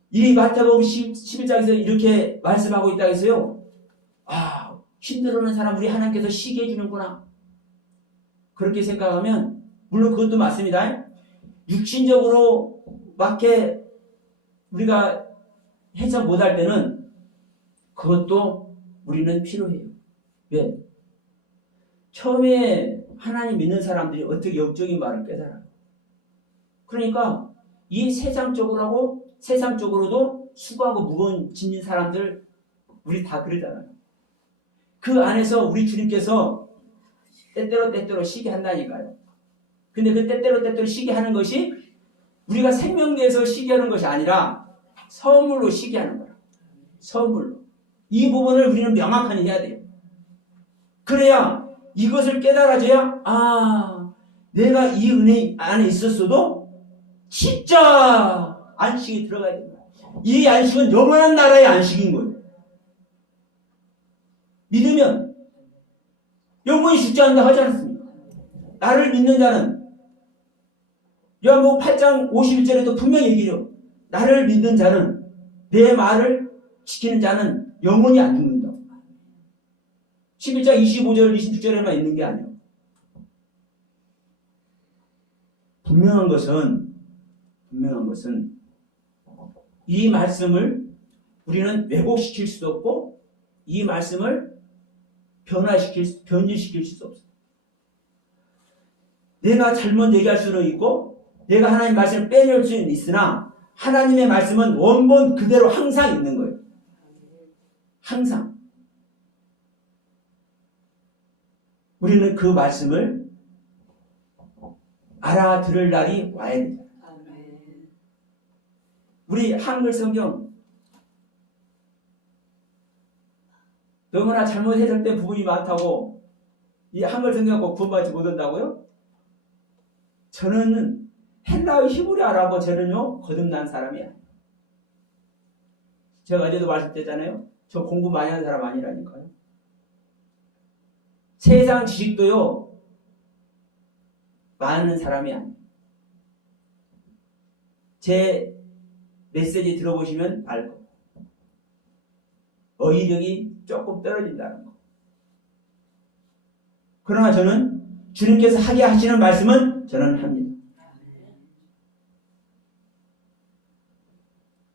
이 마태복음 11장에서 이렇게 말씀하고 있다 해서요. 아, 힘들어하는 사람 우리 하나님께서 쉬게 해주는구나. 그렇게 생각하면 물론 그것도 맞습니다. 육신적으로 맞게 우리가 해석 못할 때는 그것도 우리는 필요해요. 왜? 처음에 하나님 믿는 사람들이 어떻게 영적인 말을 깨달아요. 그러니까 이 세상적으로도 수고하고 무거운 짐진 사람들 우리 다 그러잖아요. 그 안에서 우리 주님께서 때때로 쉬게 한다니까요. 근데 그 때때로 쉬게 하는 것이 우리가 생명내에서 쉬게 하는 것이 아니라 선물로 쉬게 하는 거라. 선물로. 이 부분을 우리는 명확하게 해야 돼요. 그래야 이것을 깨달아줘야 내가 이 은혜 안에 있었어도 진짜 안식이 들어가야 됩니다. 이 안식은 영원한 나라의 안식인 거예요. 믿으면 영원히 죽지 않는다 하지 않습니까? 나를 믿는 자는 요한복음 8장 51절에도 분명히 얘기해요. 나를 믿는 자는, 내 말을 지키는 자는 영원히 안 죽는다. 11장 25절 26절에만 있는 게 아니에요. 분명한 것은 이 말씀을 우리는 왜곡시킬 수도 없고 이 말씀을 변질시킬 수도 없어요. 내가 잘못 얘기할 수는 있고 내가 하나님의 말씀을 빼낼 수는 있으나 하나님의 말씀은 원본 그대로 항상 있는 거예요. 항상. 우리는 그 말씀을 알아들을 날이 와야 됩니다. 우리 한글 성경 너무나 잘못 해석된 부분이 많다고 이 한글 성경 꼭 구원받지 못한다고요? 저는 헬라어 히브리어라고 저는요 거듭난 사람이 아니에요. 제가 어제도 말씀드렸잖아요. 저 공부 많이 하는 사람 아니라니까요. 세상 지식도요 많은 사람이 아니에요. 제 메시지 들어보시면 알 거예요. 어휘력이 조금 떨어진다는 거. 그러나 저는 주님께서 하게 하시는 말씀은 저는 합니다.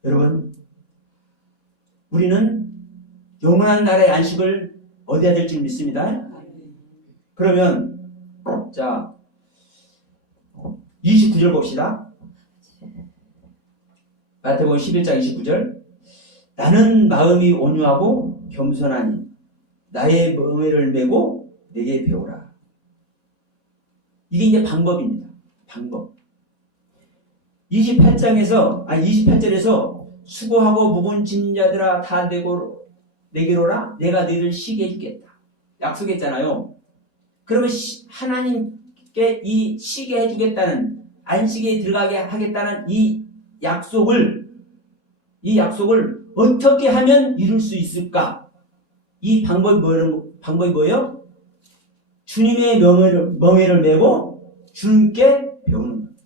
여러분, 우리는 영원한 나라의 안식을 얻어야 될 줄 믿습니다. 그러면 자 29절 봅시다. 마태복음 11장 29절. 나는 마음이 온유하고 겸손하니 나의 멍에를 메고 내게 배우라. 이게 이제 방법입니다. 방법. 28절에서 수고하고 무거운 짐진 자들아 다 내고 내게로라 내가 너희를 쉬게 해주겠다. 약속했잖아요. 그러면 하나님께 이 쉬게 해주겠다는, 안식에 들어가게 하겠다는 이 약속을 어떻게 하면 이룰 수 있을까? 이 방법이 뭐예요? 주님의 멍에를 메고 주님께 배우는 거예요.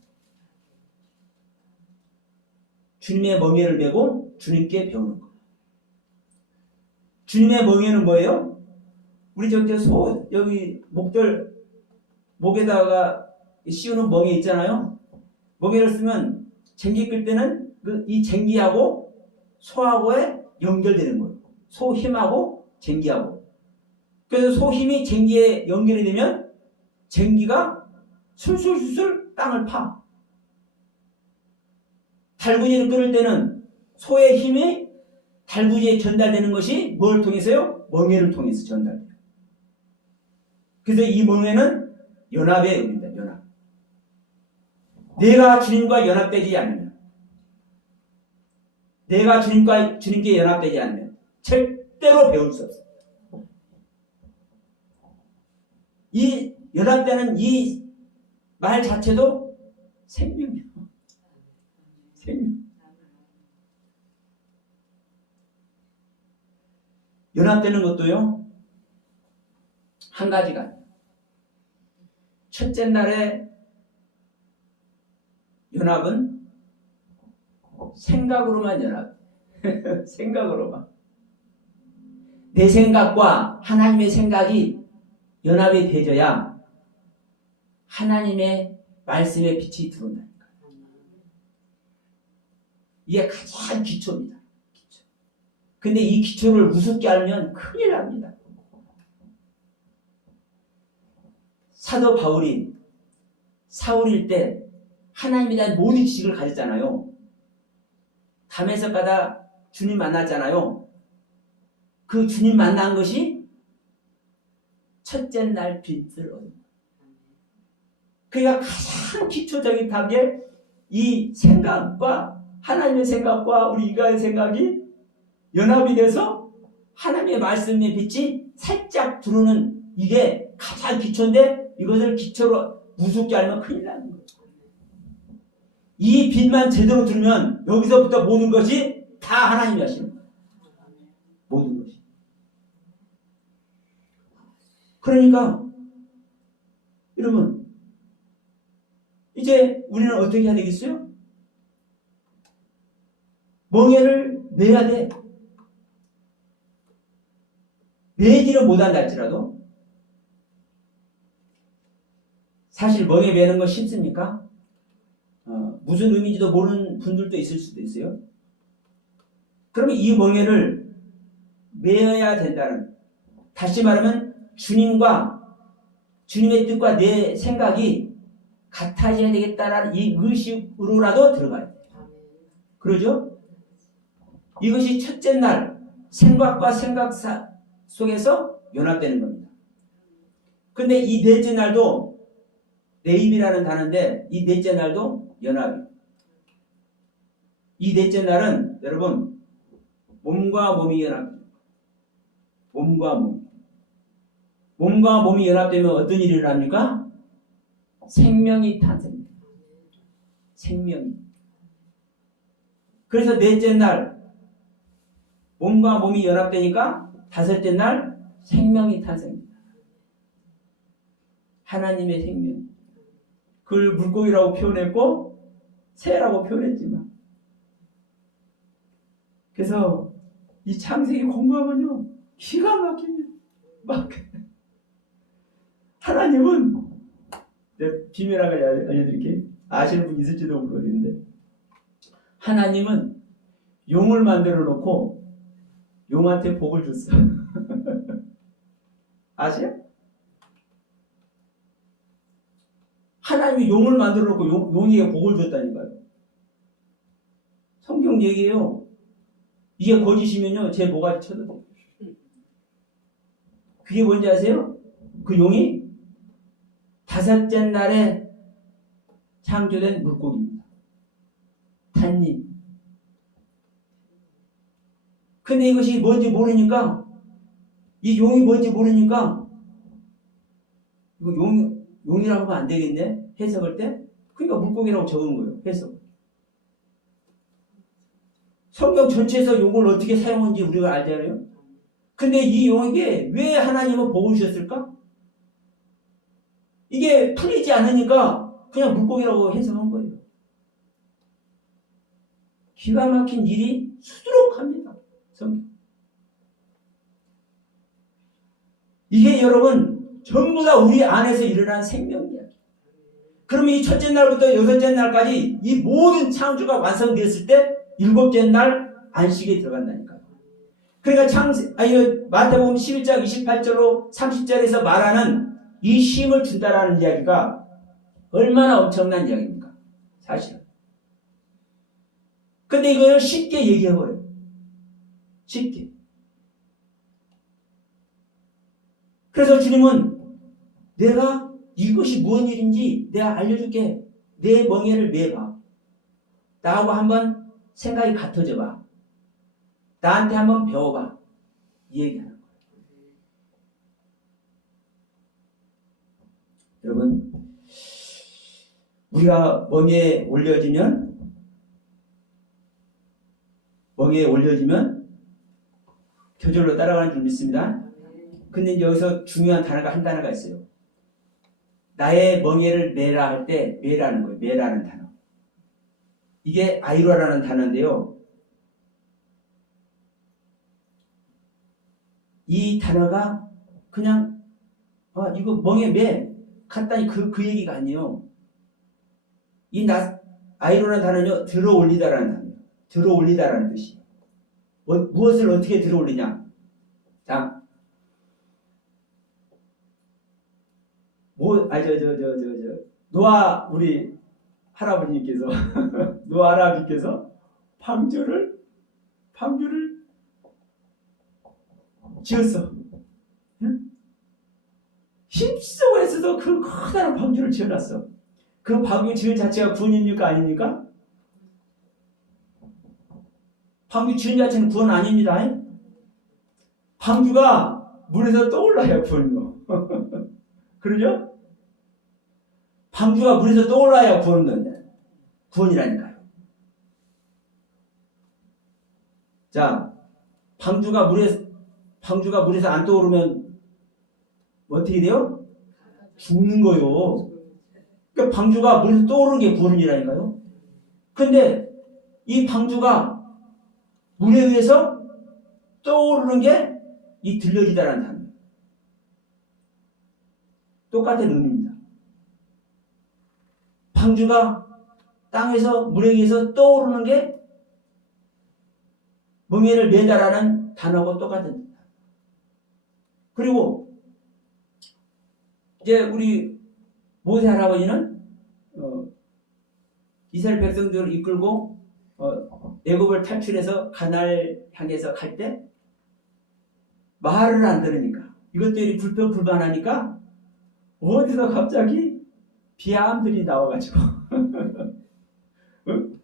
주님의 멍에를 메고 주님께 배우는 거예요. 주님의 멍에는 뭐예요? 우리 여기 목에다가 씌우는 멍에 있잖아요. 멍에를 쓰면 쟁기 끌 때는 이 쟁기하고 소하고에 연결되는 거예요. 소 힘하고 쟁기하고. 그래서 소 힘이 쟁기에 연결이 되면 쟁기가 술술술술 땅을 파. 달구지를 끌을 때는 소의 힘이 달구지에 전달되는 것이 뭘 통해서요? 멍에를 통해서 전달돼요. 그래서 이 멍에는 연합의 의미입니다. 연합. 내가 주님과 연합되지 않으면, 내가 주님께 연합되지 않으면 절대로 배울 수 없어요. 이 연합되는 이 말 자체도 생명이에요. 생명. 연합되는 것도요, 한 가지가 아니에요. 첫째 날에 연합은 생각으로만 연합. 생각으로만. 내 생각과 하나님의 생각이 연합이 되어야 하나님의 말씀의 빛이 들어온다니까. 이게 가장 기초입니다. 기초. 근데 이 기초를 우습게 알면 큰일 납니다. 사도 바울이 사울일 때 하나님에 대한 모든 지식을 가졌잖아요. 담에서 가다 주님 만났잖아요. 그 주님 만난 것이 첫째 날 빛을 얻은. 그러니까 가장 기초적인 단계, 이 생각과 하나님의 생각과 우리 인간의 생각이 연합이 돼서 하나님의 말씀의 빛이 살짝 들어오는, 이게 가장 기초인데 이것을 기초로 우습게 알면 큰일 나는 거예요. 이 빛만 제대로 들으면 여기서부터 모든 것이 다 하나님이 하시는 거예요. 모든 것이. 그러니까 여러분, 이제 우리는 어떻게 해야 되겠어요? 멍에를 매야 돼. 매지를 못한다 할지라도. 사실 멍에 매는 거 쉽습니까? 무슨 의미인지도 모르는 분들도 있을 수도 있어요. 그러면 이 멍에를 매어야 된다는, 다시 말하면 주님의 뜻과 내 생각이 같아져야 되겠다라는 이 의식으로라도 들어가야 돼요. 그러죠? 이것이 첫째 날 생각과 생각 속에서 연합되는 겁니다. 근데 이 넷째 날도 네임이라는 단어인데, 이 넷째 날도 연합이. 이 넷째 날은 여러분 몸과 몸이 연합. 몸과 몸이 연합되면 어떤 일이 일어납니까? 생명이 탄생됩니다. 생명이. 그래서 넷째 날 몸과 몸이 연합되니까 다섯째 날 생명이 탄생됩니다. 하나님의 생명. 그걸 물고기라고 표현했고 새라고 표현했지만, 그래서 이 창세기 공부하면요 기가 막힙니다. 하나님은, 내 비밀 하나 알려드릴게요. 아시는 분 있을지도 모르겠는데, 하나님은 용을 만들어 놓고 용한테 복을 줬어. 아세요? 하나님이 용을 만들어 놓고 용에게 복을 줬다니까요. 성경 얘기예요. 이게 거짓이면요 제 모가지 쳐도. 그게 뭔지 아세요? 그 용이 다섯째 날에 창조된 물고기입니다. 단님. 근데 이것이 뭔지 모르니까, 이 용이 뭔지 모르니까, 이거 용이라고 하면 안 되겠네? 해석할 때? 그러니까 물고기라고 적은 거예요, 해석. 성경 전체에서 용을 어떻게 사용하는지 우리가 알잖아요? 근데 이 용에게 왜 하나님은 복을 주셨을까? 이게 풀리지 않으니까 그냥 물고기라고 해석한 거예요. 기가 막힌 일이 수두룩합니다. 성경. 이게 여러분 전부 다 우리 안에서 일어난 생명이야. 그러면 이 첫째 날부터 여섯째 날까지 이 모든 창조가 완성되었을 때 일곱째 날 안식에 들어간다니까요. 그러니까 마태복음 11장 28절로 30절에서 말하는 이 쉼을 준다라는 이야기가 얼마나 엄청난 이야기입니까? 사실은. 근데 이걸 쉽게 얘기해버려요. 쉽게. 그래서 주님은 내가 이것이 무슨 일인지 내가 알려줄게. 내 멍에를 매봐. 나하고 한번 생각이 같아져 봐. 나한테 한번 배워봐. 이 얘기하는 거예요. 여러분, 우리가 멍에 올려지면 저절로 따라가는 줄 믿습니다. 근데 여기서 중요한 단어가 한 단어가 있어요. 나의 멍에를 매라 할 때 매라는 거예요. 매라는 단어. 이게 아이로라는 단어인데요. 이 단어가 그냥 이거 멍에 매 갔다니 그 얘기가 아니에요. 아이로라는 단어는요. 들어 올리다라는 단어예요. 들어 올리다라는 뜻이에요. 무엇을 어떻게 들어 올리냐. 자, 노아 우리 할아버님께서 노아 할아버님께서 방주를 지었어. 응? 힘쓰고 했어도 그 커다란 방주를 지어놨어. 그 방주 지은 자체가 구원입니까? 아닙니까? 방주 지은 자체는 구원 아닙니다. 방주가 물에서 떠올라야 구원이요. 그러죠? 방주가 물에서 떠올라야 구원이라니까요. 자, 방주가 물에서 안 떠오르면 어떻게 돼요? 죽는 거요. 그러니까 방주가 물에서 떠오르는 게 구원이라니까요. 근데 이 방주가 물에 의해서 떠오르는 게 이 들려지다라는 단어. 똑같은 의미입니다. 방주가 땅에서 물에 의해서 떠오르는 게 멍에를 매다라는 단어하고 똑같은. 그리고 이제 우리 모세 할아버지는 이스라엘 백성들을 이끌고 애굽을 탈출해서 가나안을 향해서 갈 때 말을 안 들으니까 이것들이 불평불만하니까 어디서 갑자기 비암들이 나와가지고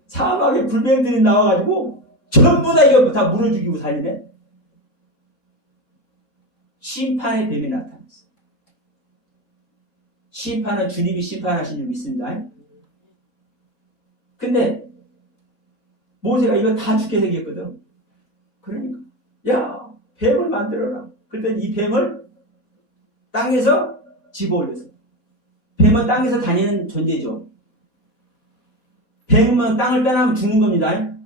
사막에 불뱀들이 나와가지고 전부 다 이거 다 물어 죽이고 살리네. 심판의 뱀이 나타났어. 심판은 주님이 심판하신 줄 믿습니다. 근데 모세가 이거 다 죽게 생겼거든. 그러니까 야 뱀을 만들어라. 그랬더니 이 뱀을 땅에서 집어 올렸어. 뱀은 땅에서 다니는 존재죠. 뱀은 땅을 떠나면 죽는 겁니다.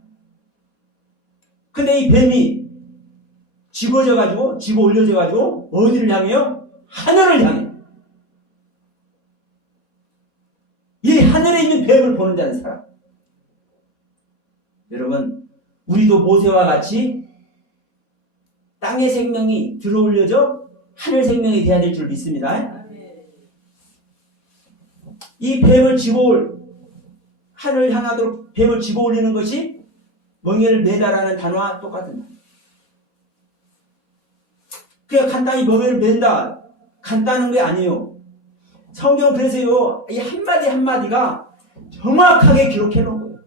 근데 이 뱀이 집어 올려져가지고 어디를 향해요? 하늘을 향해. 이 하늘에 있는 뱀을 보는 자는 사람. 여러분, 우리도 모세와 같이 땅의 생명이 들어올려져 하늘 생명이 돼야 될 줄 믿습니다. 이 뱀을 하늘을 향하도록 뱀을 집어 올리는 것이 멍에를 매다라는 단어와 똑같은 말. 그냥 간단히 멍에를 맨다. 간단한 게 아니에요. 성경은 그래서요, 이 한마디 한마디가 정확하게 기록해 놓은 거예요.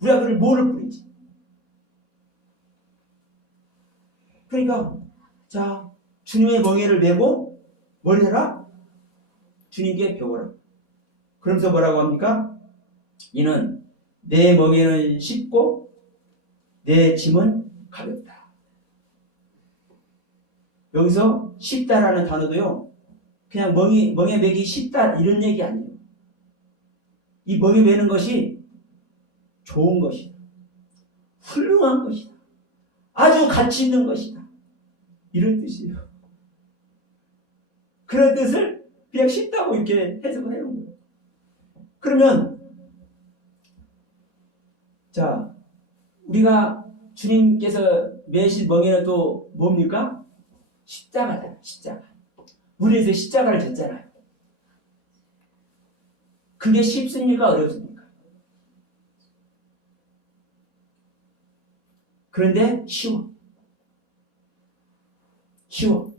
우리가 그를 뭐를 뿌리지? 그러니까 자, 주님의 멍에를 메고 뭘 해라? 주님께 배워라. 그러면서 뭐라고 합니까? 이는 내 멍에는 쉽고 내 짐은 가볍다. 여기서 쉽다라는 단어도요, 그냥 멍에 매기 쉽다 이런 얘기 아니에요. 이 멍에 매는 것이 좋은 것이다. 훌륭한 것이다. 아주 가치 있는 것이다. 이런 뜻이에요. 그런 뜻을 그냥 쉽다고 이렇게 해석을 해놓은 거예요. 그러면 자, 우리가 주님께서 매실 멍에는 또 뭡니까? 십자가잖아요. 십자가. 우리에서 십자가를 졌잖아요. 그게 쉽습니까? 어렵습니까? 그런데 쉬워. 쉬워.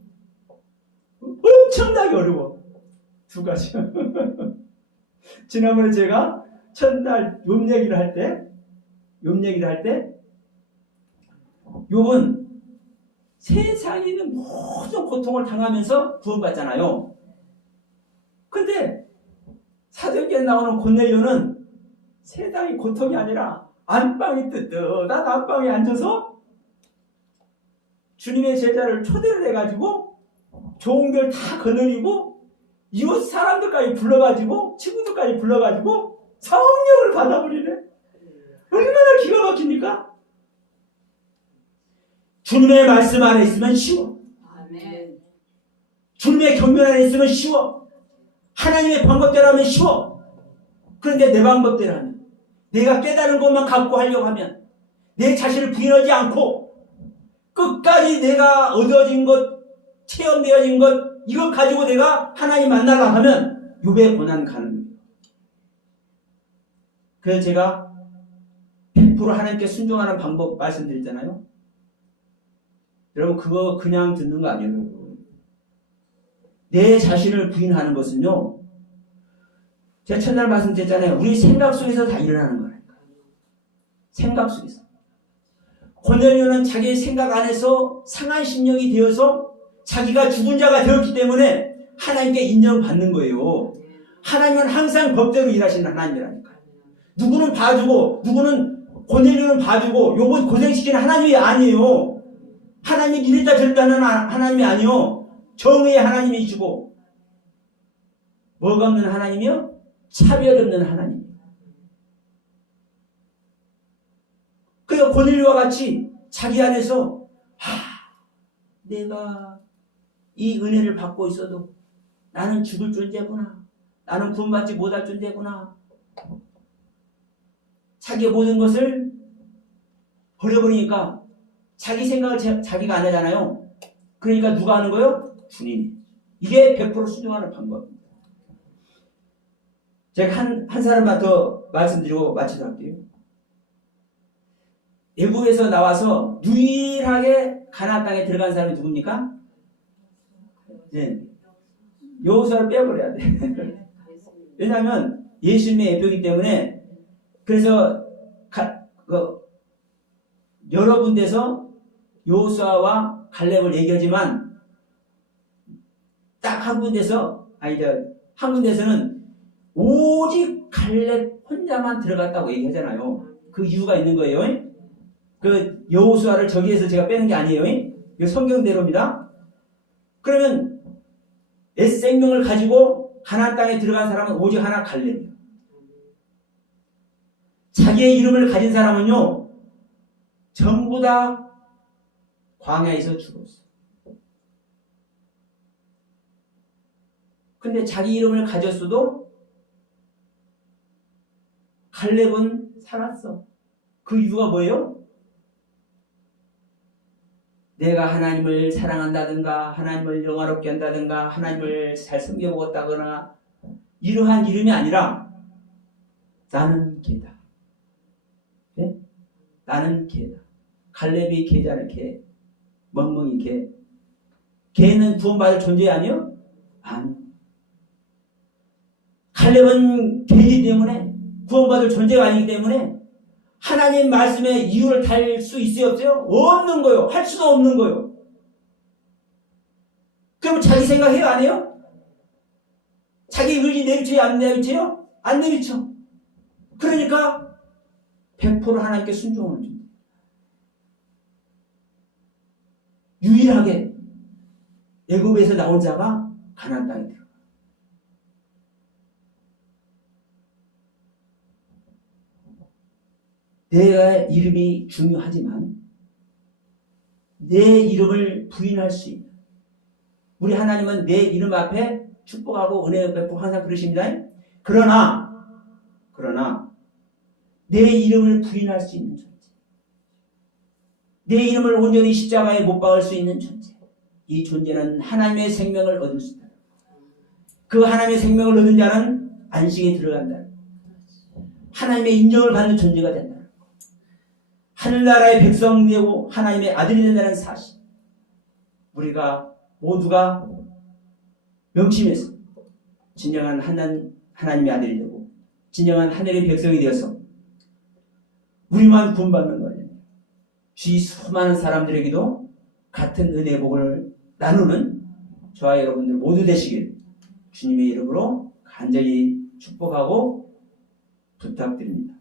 엄청나게 어려워. 두 가지. 지난번에 제가 첫날 욥 얘기를 할 때, 욥은 세상에 있는 모든 고통을 당하면서 구원받잖아요. 근데 사도행전에 나오는 고넬료는 세상의 고통이 아니라 안방이 뜨뜻한 안방에 앉아서 주님의 제자를 초대를 해가지고 종들 다 거느리고 이웃 사람들까지 불러가지고 친구들까지 불러가지고 성령을 받아버리네. 얼마나 기가 막힙니까? 주님의 말씀 안에 있으면 쉬워. 아멘. 주님의 경륜 안에 있으면 쉬워. 하나님의 방법대로 하면 쉬워. 그런데 내 방법대로 하면, 내가 깨달은 것만 갖고 하려고 하면, 내 자신을 부인하지 않고 끝까지 내가 얻어진 것, 체험되어진 것, 이거 가지고 내가 하나님 만나려고 하면 욥의 고난 가는 거예요. 그래서 제가 100% 하나님께 순종하는 방법 말씀드렸잖아요. 여러분 그거 그냥 듣는 거 아니에요. 내 자신을 부인하는 것은요, 제가 첫날 말씀드렸잖아요. 우리 생각 속에서 다 일어나는 거라니까. 생각 속에서. 고넬료는 자기의 생각 안에서 상한 심령이 되어서 자기가 죽은 자가 되었기 때문에 하나님께 인정받는 거예요. 하나님은 항상 법대로 일하시는 하나님이라니까요. 누구는 봐주고, 누구는 고넬료는 봐주고, 욥은 고생시키는 하나님이 아니에요. 하나님이 이랬다 저랬다 하는 하나님이 아니요. 정의의 하나님이시고, 뭐가 없는 하나님이요? 차별 없는 하나님. 그래서 고넬료와 같이 자기 안에서 내가 이 은혜를 받고 있어도 나는 죽을 존재구나. 나는 구원받지 못할 존재구나. 자기의 모든 것을 버려버리니까 자기 생각을 자기가 안 하잖아요. 그러니까 누가 하는 거예요? 주님이. 이게 100% 순종하는 방법입니다. 제가 한 사람만 더 말씀드리고 마치도록 할게요. 애국에서 나와서 유일하게 가나안 땅에 들어간 사람이 누굽니까? 네. 여호수아를 빼버려야 돼. 왜냐하면 예수님의 예표이기 때문에. 그래서 여러 군데서 여호수아와 갈렙을 얘기하지만 딱 한 군데서는 오직 갈렙 혼자만 들어갔다고 얘기하잖아요. 그 이유가 있는 거예요. 그 여호수아를 저기에서 제가 빼는 게 아니에요. 이거 성경대로입니다. 그러면 생명을 가지고 가나안 땅에 들어간 사람은 오직 하나, 갈렙이에요. 자기의 이름을 가진 사람은요, 전부 다 광야에서 죽었어요. 근데 자기 이름을 가졌어도 갈렙은 살았어. 그 이유가 뭐예요? 내가 하나님을 사랑한다든가, 하나님을 영화롭게 한다든가, 하나님을 잘 섬겨먹었다거나 이러한 이름이 아니라 나는 개다. 네? 나는 개다. 갈렙이 개잖아요. 개. 멍멍이 개. 개는 구원받을 존재 아니요? 아니요. 갈렙은 개이기 때문에, 구원받을 존재가 아니기 때문에 하나님 말씀에 이유를 달 수 있어요? 없어요? 없는 거요. 할 수도 없는 거요. 그럼 자기 생각해요? 안 해요? 자기 의지 내비쳐요? 안 내비쳐요? 안 내비쳐. 그러니까 100% 하나님께 순종하는 중. 유일하게 애굽에서 나온 자가 가나안 땅에 들어가. 내 이름이 중요하지만 내 이름을 부인할 수 있는, 우리 하나님은 내 이름 앞에 축복하고 은혜 베푸고 항상 그러십니다. 그러나 내 이름을 부인할 수 있는 존재, 내 이름을 온전히 십자가에 못 박을 수 있는 존재, 이 존재는 하나님의 생명을 얻을 수 있다. 그 하나님의 생명을 얻은 자는 안식에 들어간다. 하나님의 인정을 받는 존재가 된다. 하늘나라의 백성 되고 하나님의 아들이 된다는 사실, 우리가 모두가 명심해서 진정한 하나님의 아들이 되고 진정한 하늘의 백성이 되어서 우리만 구원받는 거예요. 주위 수많은 사람들에게도 같은 은혜의 복을 나누는 저와 여러분들 모두 되시길 주님의 이름으로 간절히 축복하고 부탁드립니다.